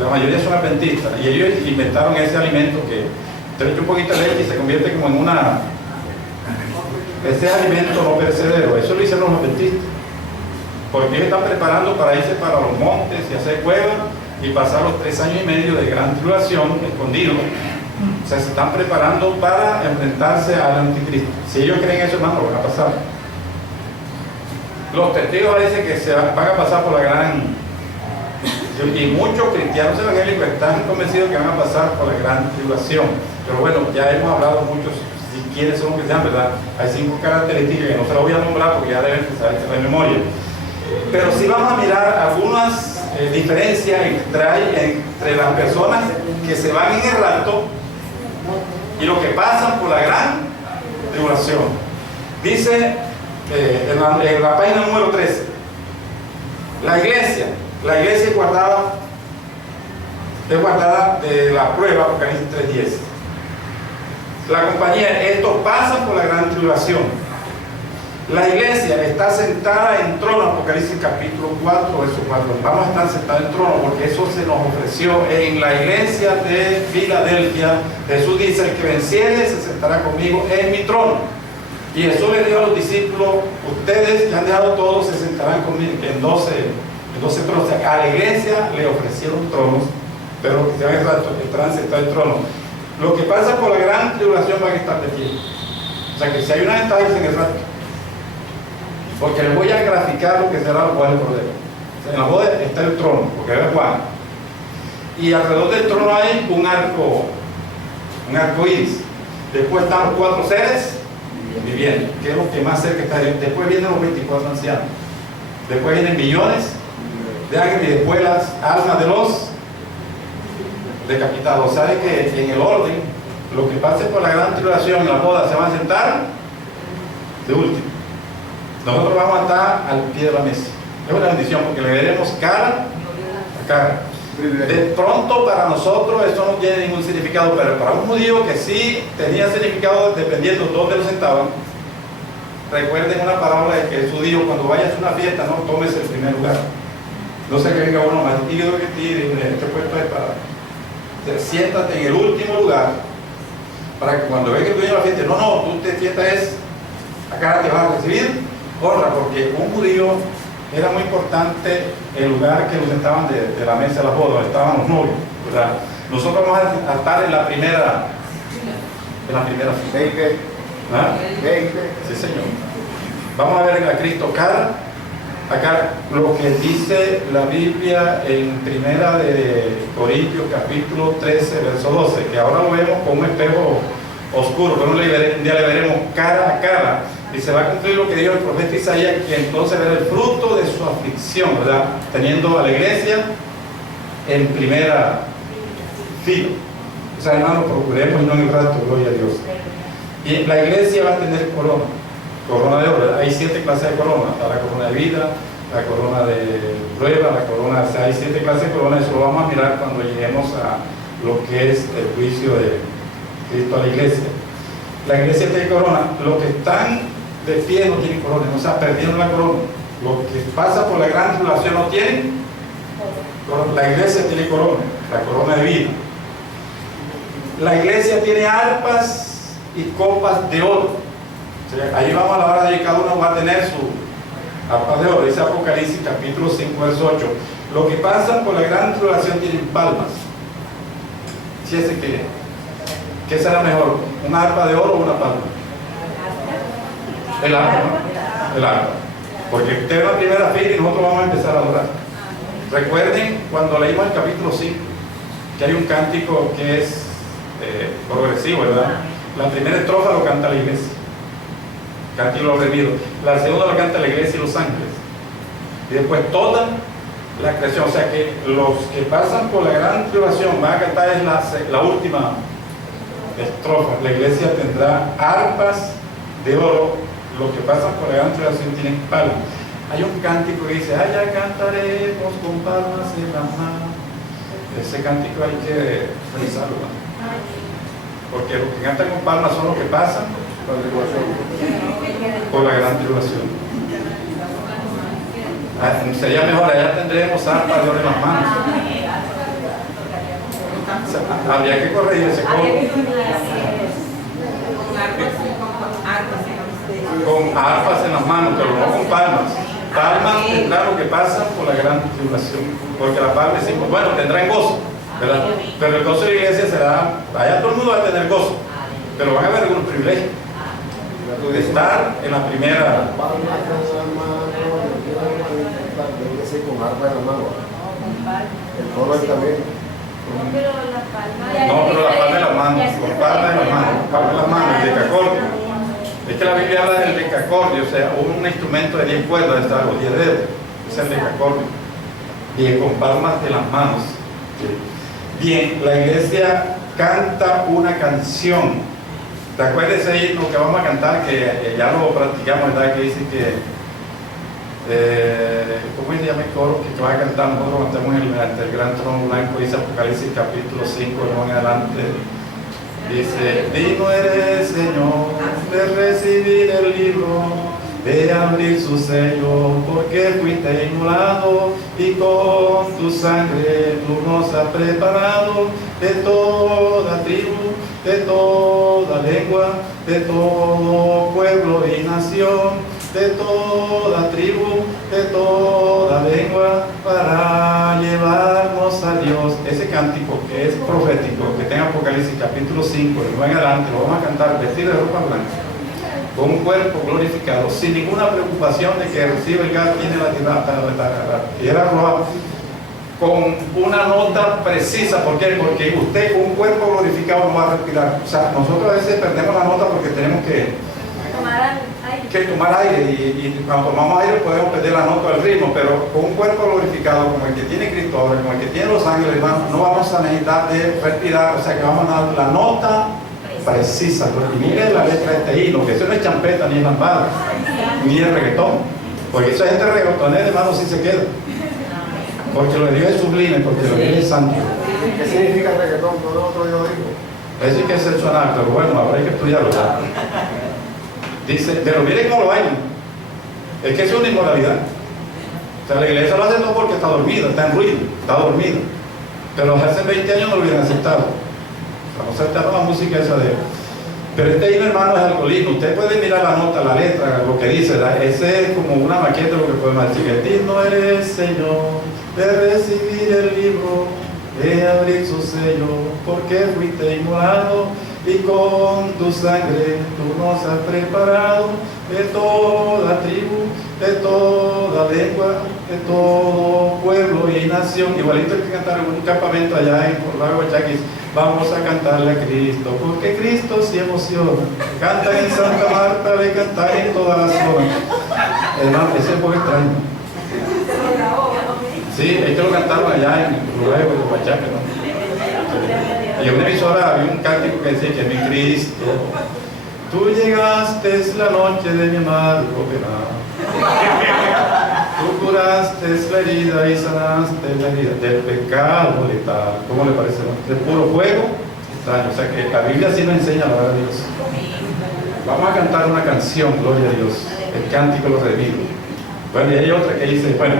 La mayoría son adventistas. Y ellos inventaron ese alimento que te echa un poquito de leche y se convierte como en una... Ese alimento no perecedero. Eso lo hicieron los adventistas. Porque ellos están preparando para irse para los montes y hacer cuevas y pasar los 3 años y medio de gran tribulación escondidos. O sea, se están preparando para enfrentarse al anticristo. Si ellos creen eso, hermano, lo van a pasar. Los testigos dicen que se van a pasar por la gran... Y muchos cristianos evangélicos están convencidos que van a pasar por la gran tribulación. Pero bueno, ya hemos hablado muchos, si quiénes son los cristianos, ¿verdad? Hay 5 características que no se las voy a nombrar porque ya deben saber de memoria. Pero sí vamos a mirar algunas diferencias entre las personas que se van en el rapto y los que pasan por la gran tribulación. Dice en la página número 13, la iglesia es guardada de la prueba, Apocalipsis 3:10. La compañía, estos pasan por la gran tribulación. La iglesia está sentada en trono, Apocalipsis capítulo 4, verso 4. Vamos a estar sentados en trono porque eso se nos ofreció en la iglesia de Filadelfia. Jesús dice, el que venciere se sentará conmigo en mi trono. Y Jesús le dijo a los discípulos, ustedes que han dejado todo se sentarán conmigo en 12 tronos. O sea, a la iglesia le ofrecieron tronos, pero los que se van estarán sentados en trono. Lo que pasa por la gran tribulación van a estar de pie. O sea que si hay una ventaja en el rato, porque les voy a graficar lo que será la boda del Cordero. En la boda está el trono, porque es Juan. Y alrededor del trono hay un arco iris. Después están los 4 seres vivientes, que es lo que más cerca está. Después vienen los 24 ancianos. Después vienen millones de ángeles y después las almas de los decapitados. ¿Sabe que en el orden, lo que pase por la gran tribulación en la boda se van a sentar de último? Nosotros vamos a estar al pie de la mesa. Es una bendición porque le veremos cara a cara. De pronto para nosotros eso no tiene ningún significado, pero para un judío que sí tenía significado dependiendo de dónde lo sentaban. Recuerden una parábola de que Jesús dijo, cuando vayas a una fiesta no tomes el primer lugar. No sé que venga uno más tímido que ti y diga, este puesto es para... Siéntate en el último lugar para que cuando venga el dueño de la fiesta, no, tú te sientas acá, te vas a recibir honra, porque un judío era muy importante el lugar que lo sentaban de la mesa de las bodas, estaban los novios, ¿verdad? Nosotros vamos a estar en la primera fila. ¿Ah? Sí, señor. Vamos a ver a Cristo cara a cara. Lo que dice la Biblia en Primera de Corintios capítulo 13, verso 12, que ahora lo vemos con un espejo oscuro, pero un día le veremos cara a cara. Y se va a cumplir lo que dijo el profeta Isaías, que entonces verá el fruto de su aflicción, ¿verdad? Teniendo a la iglesia en primera fila. O sea, hermanos, procuremos y no en el rato, gloria a Dios. Y la iglesia va a tener corona de oro, ¿verdad? Hay 7 clases de corona. Está la corona de vida, la corona de prueba, la corona, o sea, hay 7 clases de corona. Eso lo vamos a mirar cuando lleguemos a lo que es el juicio de Cristo a la iglesia. La iglesia tiene corona. Los que están de pie no tienen corona, o sea, perdieron la corona. Los que pasan por la gran tribulación no tienen corona. La iglesia tiene corona, la corona de vida. La iglesia tiene arpas y copas de oro. O sea, ahí vamos a la hora de que cada uno va a tener su arpa de oro. Dice Apocalipsis capítulo 5, verso 8. Los que pasan por la gran tribulación tienen palmas. Si ese que ¿qué será mejor? ¿Una arpa de oro o una palma? El arpa, ¿no? El arpa. Porque usted es la primera fila y nosotros vamos a empezar a adorar. Recuerden cuando leímos el capítulo 5, que hay un cántico que es progresivo, ¿verdad? La primera estrofa lo canta la iglesia, cántico los redimidos. La segunda lo canta la iglesia y los ángeles. Y después toda la creación. O sea que los que pasan por la gran tribulación van a cantar en la última estrofa. La iglesia tendrá arpas de oro. Los que pasan por la gran tribulación tienen palmas. Hay un cántico que dice, allá cantaremos con palmas en las manos. Ese cántico hay que revisarlo, ¿no? Porque los que cantan con palmas son los que pasan por la gran tribulación. Sería mejor, allá tendremos arpas de oro en las manos. Habría que corregir ese coro. Con arpas en las manos, pero no con palmas. palmas tendrán los que pasan por la gran tribulación, porque la palma es simple. Bueno, tendrán gozo, ¿verdad? Pero el gozo de la iglesia será, allá todo el mundo va a tener gozo, pero van a haber algunos privilegios de estar en la primera. Con arpa en la mano. El coro es también. No, pero la palma. No, pero la palma de las manos, con palma de las manos, palma de las manos, el decacordio. Es que la Biblia habla del decacordio, o sea, un instrumento de 10 cuerdas, está los 10 dedos, es el decacordio. Bien, con palmas de las manos. Bien, la iglesia canta una canción. ¿Te acuerdas ese himno que vamos a cantar, que ya lo practicamos, ¿verdad? Que dice que ¿cómo se llama el coro que va a cantar? Nosotros cantamos ante el gran trono blanco, dice Apocalipsis capítulo 5, en adelante. Dice: digno eres, Señor, de recibir el libro, de abrir su sello, porque fuiste inmolado y con tu sangre tú nos has preparado de toda tribu, de toda lengua, de todo pueblo y nación, de toda tribu, de toda lengua, para llevarnos a Dios. Ese cántico que es profético, que está en Apocalipsis capítulo 5, y luego en adelante, lo vamos a cantar vestido de ropa blanca, con un cuerpo glorificado, sin ninguna preocupación de que recibe el gas, tiene la tierra roja, con una nota precisa. ¿Por qué? Porque usted con un cuerpo glorificado no va a respirar. O sea, nosotros a veces perdemos la nota porque tenemos que tomar aire, y cuando tomamos aire podemos perder la nota del ritmo, pero con un cuerpo glorificado como el que tiene Cristo ahora, como el que tiene los ángeles, hermano, no vamos a necesitar de respirar, o sea que vamos a dar la nota precisa. Y mire la letra de este himno, que eso no es champeta ni es lambada, ni es reggaetón, porque esa gente reggaetonera, hermano, sí se queda, porque lo de Dios es sublime, porque lo de Dios es santo. ¿Qué significa reggaetón? Todo otro yo digo. Eso sí que es excepcional, pero bueno, habrá que estudiarlo, ¿verdad? Dice, pero mire cómo lo bailan. Es que es una inmoralidad. O sea, la iglesia lo hace no porque está dormida, está en ruido, está dormida. Pero hace 20 años no lo hubieran aceptado. O sea, no aceptaron la música esa de... Pero este himno, hermano, es alcoholismo. Usted puede mirar la nota, la letra, lo que dice, ¿verdad? Ese es como una maqueta de lo que podemos decir. Digno eres, Señor, de recibir el libro, de abrir su sello, porque fuiste inmolado y con tu sangre tú nos has preparado de toda tribu, de toda lengua, de todo pueblo y nación. Igualito hay que cantar en un campamento allá en Por Lago Chaquis. Vamos a cantarle a Cristo, porque Cristo se emociona. Cantan en Santa Marta, le cantan en toda la zona. Hermano, ese es muy extraño. Sí, es que lo cantaron allá en Luego de Huachaca, ¿no? Y en una emisora había un cántico que decía que mi Cristo, tú llegaste la noche de mi amargo penar, tú curaste la herida y sanaste la herida del pecado letal. ¿Cómo le parece? De puro fuego extraño. O sea que la Biblia sí nos enseña a alabar a Dios. Vamos a cantar una canción, gloria a Dios, el cántico de los redimidos. Bueno, y hay otra que dice, bueno,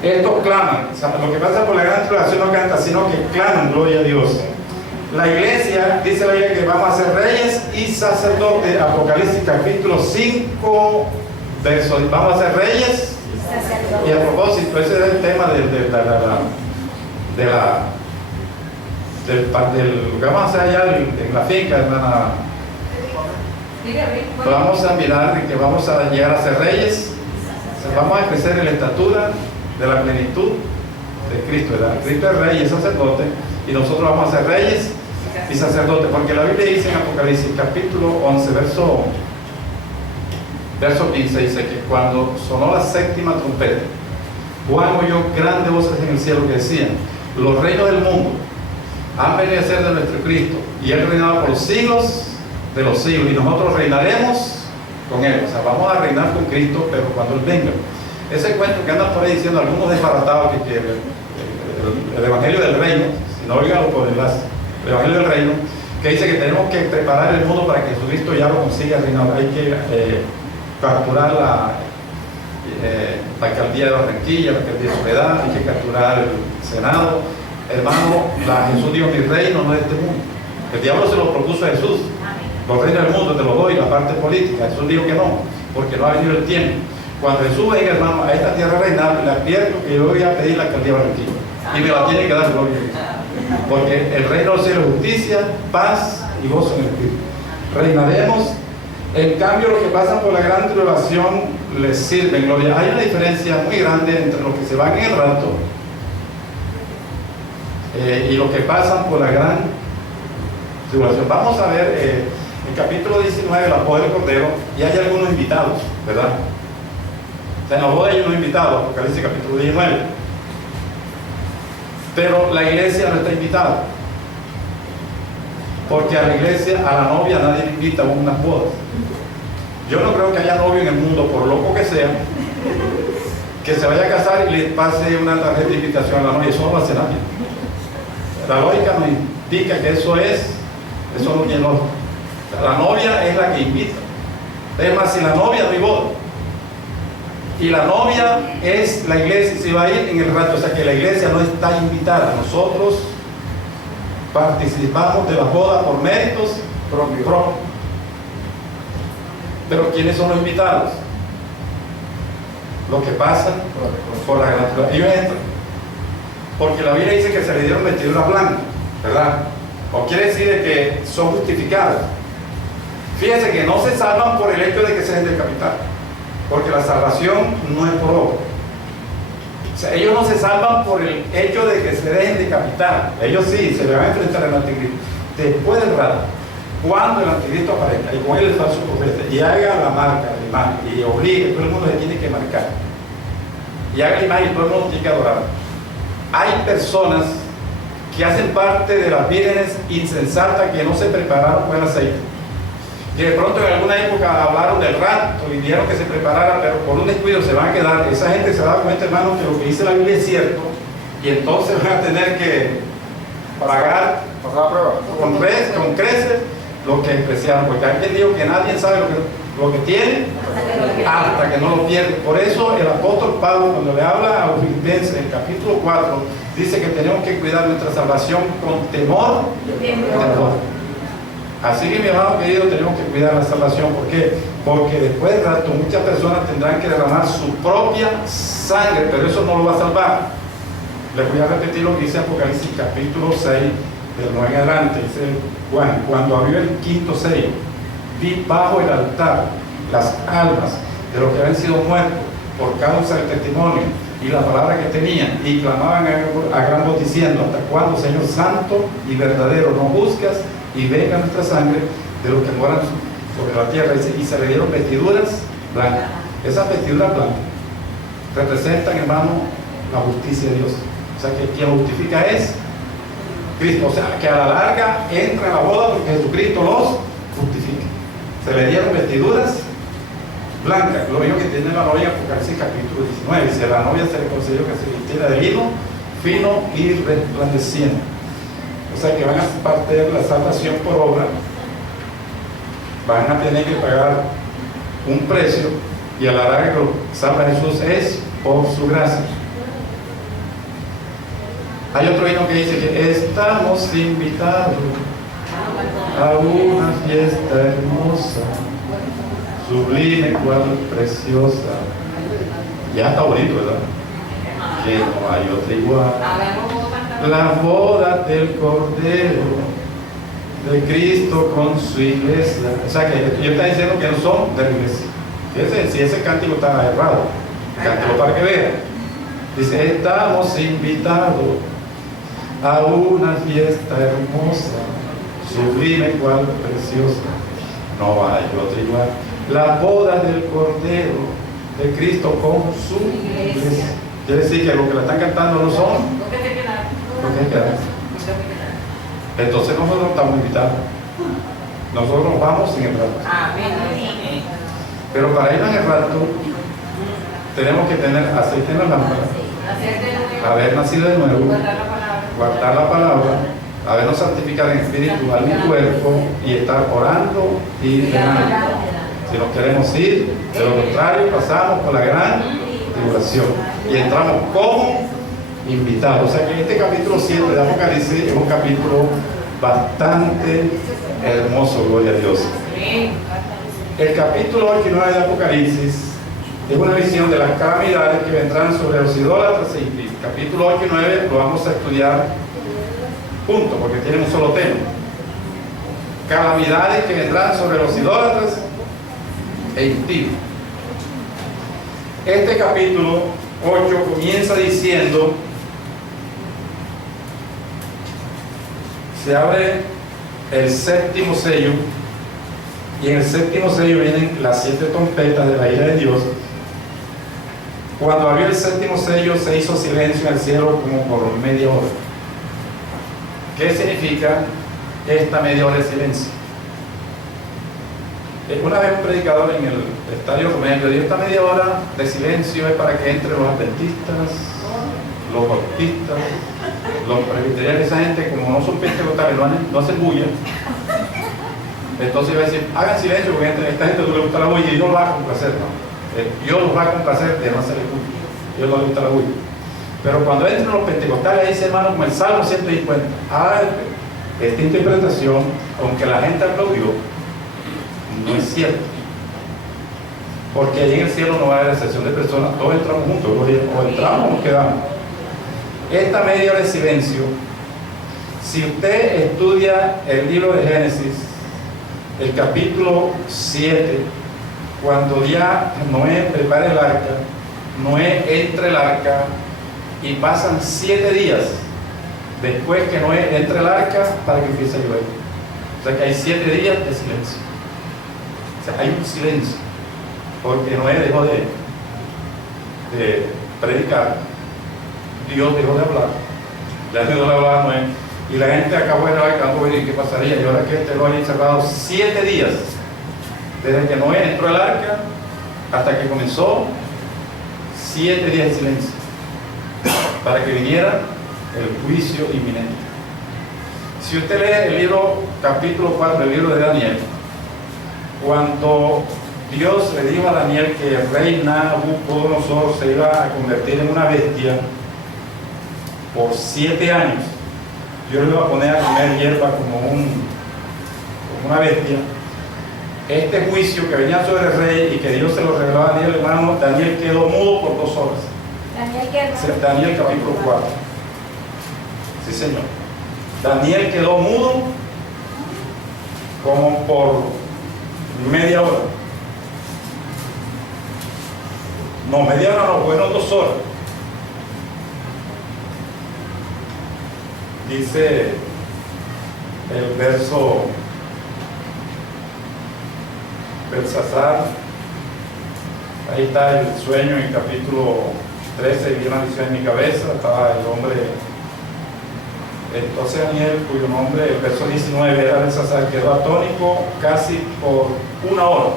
estos claman. O sea, lo que pasa por la gran tribulación no canta, sino que claman, gloria a Dios. La iglesia, dice la Biblia, que vamos a ser reyes y sacerdotes. Apocalipsis capítulo 5, versos. Vamos a ser reyes y a propósito, ese es el tema del que vamos a hacer allá en la finca, hermana. Vamos a mirar que vamos a llegar a ser reyes, vamos a crecer en la estatura de la plenitud de Cristo, ¿verdad? Cristo es rey y es sacerdote, y nosotros vamos a ser reyes y sacerdotes, porque la Biblia dice en Apocalipsis capítulo 11, verso 15, dice que cuando sonó la séptima trompeta, Juan oyó grandes voces en el cielo que decían: los reinos del mundo han venido a ser de nuestro Cristo, y Él reinaba por los siglos de los siglos, y nosotros reinaremos con Él. O sea, vamos a reinar con Cristo, pero cuando Él venga. Ese cuento que andan por ahí diciendo algunos disparatados que el Evangelio del Reino, si no oiganlo por el Evangelio del Reino, que dice que tenemos que preparar el mundo para que Jesucristo ya lo consiga reinado. Hay que capturar la alcaldía de Barranquilla, la alcaldía de Soledad, hay que capturar el Senado. Hermano, Jesús dijo: mi reino no es de este mundo. El diablo se lo propuso a Jesús: los reinos del mundo te los doy, la parte política. Jesús dijo que no, porque no ha venido el tiempo. Cuando Jesús venga, hermano, a esta tierra reinar, le advierto que yo voy a pedir la alcaldía Barranquilla. Y me la tiene que dar, gloria a Dios. Porque el reino del cielo es justicia, paz y gozo en el Espíritu. Reinaremos. En cambio, los que pasan por la gran tribulación les sirven, gloria. Hay una diferencia muy grande entre los que se van en el rapto y los que pasan por la gran tribulación. Vamos a ver el capítulo 19, la boda del Cordero, y hay algunos invitados, ¿verdad? O sea, en la boda hay unos invitados, Apocalipsis capítulo 19. Pero la iglesia no está invitada. Porque a la iglesia, a la novia, nadie le invita a unas bodas. Yo no creo que haya novio en el mundo, por loco que sea, que se vaya a casar y le pase una tarjeta de invitación a la novia. Eso no va a hacer nadie. La lógica nos indica que eso no tiene lógica. La novia es la que invita. Es más, si la novia no hay boda, y la novia es la iglesia y se va a ir en el rato, o sea que la iglesia no está invitada. Nosotros participamos de la boda por méritos propios. Pero ¿quiénes son los invitados? Los que pasan por la gran tribulación. Ellos entran. Porque la Biblia dice que se le dieron vestiduras blancas, ¿verdad? O quiere decir de que son justificados. Fíjense que no se salvan por el hecho de que se dejen decapitar. Porque la salvación no es por obra. O sea, ellos no se salvan por el hecho de que se dejen decapitar. Ellos sí, se le van a enfrentar al anticristo. Después del rato, cuando el anticristo aparezca, y con él el falso profeta, y haga la marca, la imagen, y obligue, todo el mundo se tiene que marcar. Y haga la imagen y todo el mundo tiene que adorar. Hay personas que hacen parte de las vírgenes insensatas que no se prepararon con el aceite. Que de pronto en alguna época hablaron del rapto y dijeron que se preparara, pero por un descuido se van a quedar. Esa gente se da cuenta, hermano, que lo que dice la Biblia es cierto, y entonces van a tener que pagar con creces lo que despreciaron, porque alguien dijo que nadie sabe lo que tiene hasta que no lo pierde. Por eso el apóstol Pablo, cuando le habla a los filipenses en el capítulo 4, dice que tenemos que cuidar nuestra salvación con temor y temor. Así que, mi hermano querido, tenemos que cuidar la salvación. ¿Por qué? Porque después de rato muchas personas tendrán que derramar su propia sangre, pero eso no lo va a salvar. Les voy a repetir lo que dice Apocalipsis capítulo 6, del 9 en adelante. Dice Juan: cuando abrió el quinto sello, vi bajo el altar las almas de los que habían sido muertos por causa del testimonio y la palabra que tenían, y clamaban a gran voz diciendo: ¿hasta cuándo, Señor santo y verdadero, no juzgas y venga nuestra sangre de los que moran sobre la tierra? Y se le dieron vestiduras blancas. Esas vestiduras blancas representan, hermano, la justicia de Dios. O sea que quien justifica es Cristo. O sea que a la larga entra en la boda porque Jesucristo los justifica. Se le dieron vestiduras blancas, lo mismo que tiene la novia en Apocalipsis capítulo 19. Dice: la novia se le concedió que se vistiera de lino fino y resplandeciente. O sea que van a partir la salvación por obra, van a tener que pagar un precio, y a la larga que lo salva Jesús es por su gracia. Hay otro himno que dice que estamos invitados a una fiesta hermosa, sublime, cual preciosa. Ya está bonito, ¿verdad? Que no hay otra igual. La boda del Cordero de Cristo con su iglesia. O sea que yo está diciendo que no son de la iglesia. Fíjense, si ese cántico está errado, cántico para que vean. Dice: estamos invitados a una fiesta hermosa, sublime, cual preciosa. No hay otra igual. La boda del Cordero de Cristo con su iglesia. Quiere decir que los que la están cantando no son los que quedan. Entonces nosotros estamos invitados. Nosotros vamos en el rato. Pero para ir en el rato tenemos que tener aceite en la lámpara, haber nacido de nuevo, guardar la palabra, habernos santificado en espíritu, alma y cuerpo, y estar orando y orando. Si nos queremos ir, de lo contrario pasamos por la gran tribulación y entramos como invitados. O sea que este capítulo 7 de Apocalipsis es un capítulo bastante hermoso, gloria a Dios. El capítulo 8 y 9 de Apocalipsis Es una visión de las calamidades que vendrán sobre los idólatras e impíos. Capítulo 8 y 9 lo vamos a estudiar juntos, porque tienen un solo tema. Calamidades que vendrán sobre los idólatras e impíos. Este capítulo 8 comienza diciendo: se abre el séptimo sello, y en el séptimo sello vienen las 7 trompetas de la ira de Dios. Cuando abrió el séptimo sello, se hizo silencio en el cielo como por media hora. ¿Qué significa esta media hora de silencio? Una vez un predicador en el estadio Romero dijo: esta media hora de silencio es para que entren los adventistas, los bautistas, los presbiterianos, esa gente, como no son pentecostales, no hacen bulla. Entonces iba a decir: hagan silencio, porque esta gente no le gusta la bulla y Dios los va a complacer, ¿no? Dios los va a complacer de no hacerle bulla. Dios no le gusta la bulla. Pero cuando entran los pentecostales, ahí dice, hermano, como el Salmo 150, esta interpretación, aunque la gente aplaudió, no es cierto, porque ahí en el cielo no va a haber excepción de personas, todos entramos juntos, o entramos o nos quedamos. Esta media hora de silencio, si usted estudia el libro de Génesis, el capítulo 7, cuando ya Noé prepara el arca, Noé entra el arca y pasan 7 días después que Noé entra el arca para que empiece a llover. O sea que hay 7 días de silencio. O sea, hay un silencio, porque Noé dejó de predicar, Dios dejó de hablar, ya dejó de hablar a Noé, y la gente acabó de hablar, ¿y qué pasaría? Y ahora que lo han encerrado 7 días, desde que Noé entró al arca hasta que comenzó, 7 días de silencio, para que viniera el juicio inminente. Si usted lee el libro, capítulo 4 del libro de Daniel, cuando Dios le dijo a Daniel que el rey Nabucodonosor se iba a convertir en una bestia por 7 años, Dios le iba a poner a comer hierba como una bestia. Este juicio que venía sobre el rey y que Dios se lo reveló a Daniel, hermano, Daniel quedó mudo por 2 horas. Daniel capítulo 4. Sí, señor. Daniel quedó mudo como por media hora. No, media hora no, fueron 2 horas. Dice el verso Belsasar, ahí está el sueño en el capítulo 13, vi una visión en mi cabeza, estaba el hombre, entonces Daniel, cuyo nombre, el verso 19 era Belsasar, quedó atónico casi por 1 hora.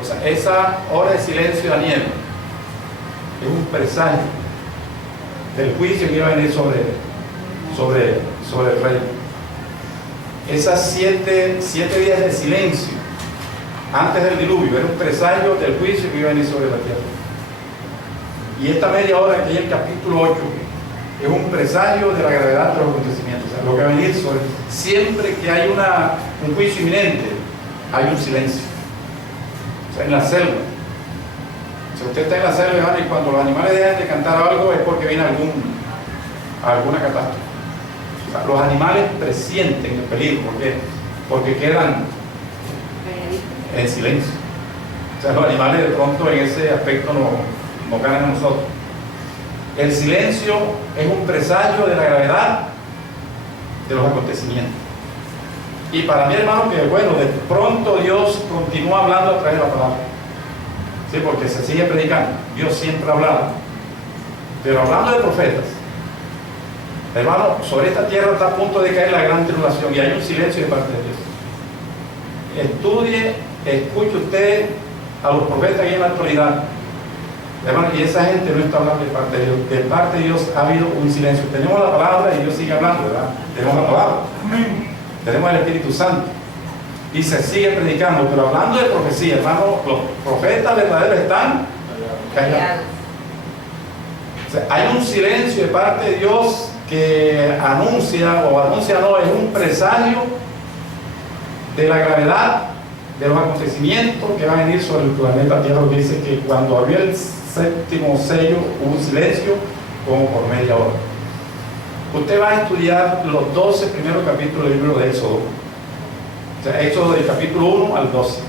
O sea, esa hora de silencio de Daniel es un presagio del juicio que iba a venir sobre el rey. Esas 7 días de silencio antes del diluvio era un presagio del juicio que iba a venir sobre la tierra. Y esta media hora que hay en el capítulo 8 es un presagio de la gravedad de los acontecimientos. O sea, lo que va a venir sobre, siempre que hay un juicio inminente, hay un silencio. O sea, en la selva, si usted está en la selva y cuando los animales dejan de cantar algo es porque viene alguna catástrofe. O sea, los animales presienten el peligro porque quedan en silencio. O sea, los animales de pronto en ese aspecto no ganan a nosotros. El silencio es un presagio de la gravedad de los acontecimientos. Y para mí, hermano, que bueno, de pronto Dios continúa hablando a través de la palabra. Sí, porque se sigue predicando. Dios siempre ha hablado. Pero hablando de profetas, hermano, sobre esta tierra está a punto de caer la gran tribulación y hay un silencio de parte de Dios. Estudie, escuche usted a los profetas aquí en la actualidad. Hermano, y esa gente no está hablando de parte de Dios. De parte de Dios ha habido un silencio. Tenemos la palabra y Dios sigue hablando, ¿verdad? Tenemos la palabra. Tenemos el Espíritu Santo. Y se sigue predicando. Pero hablando de profecía, hermano, los profetas verdaderos están callados. O sea, hay un silencio de parte de Dios que anuncia, es un presagio de la gravedad de los acontecimientos que van a venir sobre el planeta Tierra. Dice que cuando abrió el séptimo sello hubo un silencio como por media hora. Usted va a estudiar los 12 primeros capítulos del libro de Éxodo. O sea, Éxodo del capítulo 1 al 12.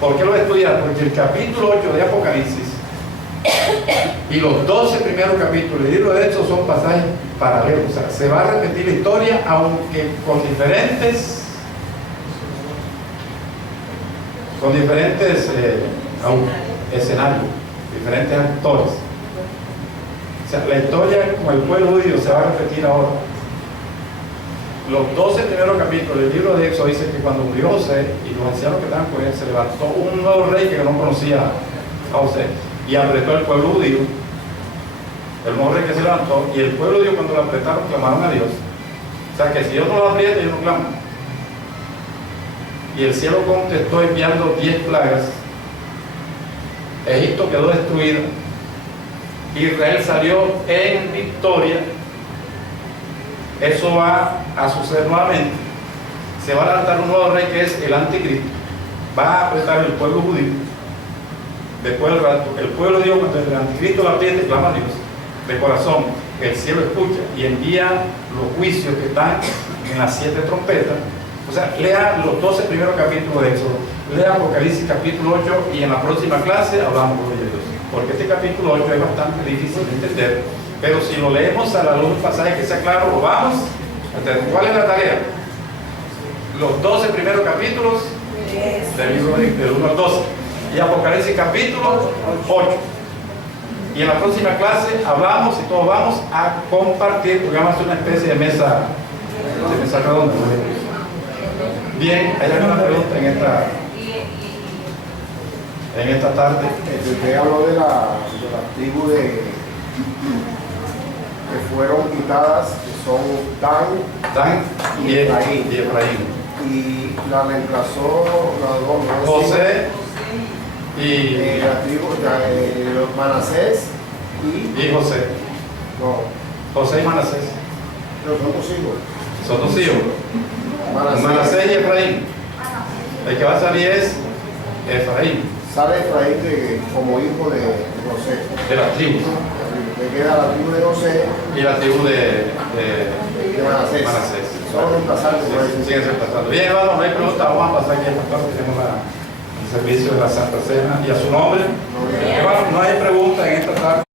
¿Por qué lo va a estudiar? Porque el capítulo 8 de Apocalipsis y los 12 primeros capítulos del libro de Éxodo son pasajes paralelos. O sea, se va a repetir la historia, aunque con diferentes escenarios, diferentes actores. O sea, la historia con el pueblo judío se va a repetir ahora. Los 12 primeros capítulos del libro de Éxodo dice que cuando murió José y los ancianos que estaban con él, se levantó un nuevo rey que no conocía a José y apretó el pueblo judío. El nuevo rey que se levantó, y el pueblo judío, cuando lo apretaron, clamaron a Dios. O sea, que si Dios no lo aprieta, ellos no claman. Y el cielo contestó enviando 10 plagas. Egipto quedó destruido. Israel salió en victoria. Eso va a suceder nuevamente. Se va a levantar un nuevo rey que es el anticristo. Va a apretar el pueblo judío. Después del rato, el pueblo judío, cuando el anticristo la apriete, clama a Dios de corazón. El cielo escucha y envía los juicios que están en las 7 trompetas. O sea, lea los 12 primeros capítulos de Éxodo, lea Apocalipsis capítulo 8, y en la próxima clase hablamos de Dios. Porque este capítulo 8 es bastante difícil de entender, pero si lo leemos a la luz del pasaje que sea claro, lo vamos a entender. ¿Cuál es la tarea? Los 12 primeros capítulos del libro del 1 al 12, y Apocalipsis capítulo 8. Y en la próxima clase hablamos y todos vamos a compartir, porque vamos a hacer una especie de mesa redonda. Bien, ¿hay alguna pregunta en esta tarde? Usted habló de la tribu que fueron quitadas, que son Dan y Efraín. Y la reemplazó José y la tribu de los Manasés y José. No, José y Manasés. pero son dos hijos. Son dos hijos. Manasés y Efraín. El que va a salir es Efraín. Sale Efraín como hijo de José. De las tribus. Le queda la tribu de José Y la tribu de Manasés. Son reemplazantes. Siguen reemplazando. Bien, hermano, no hay pregunta. Vamos a pasar aquí al pastor, que tenemos el servicio de la Santa Cena y a su nombre. Hermano, no hay pregunta en esta tarde.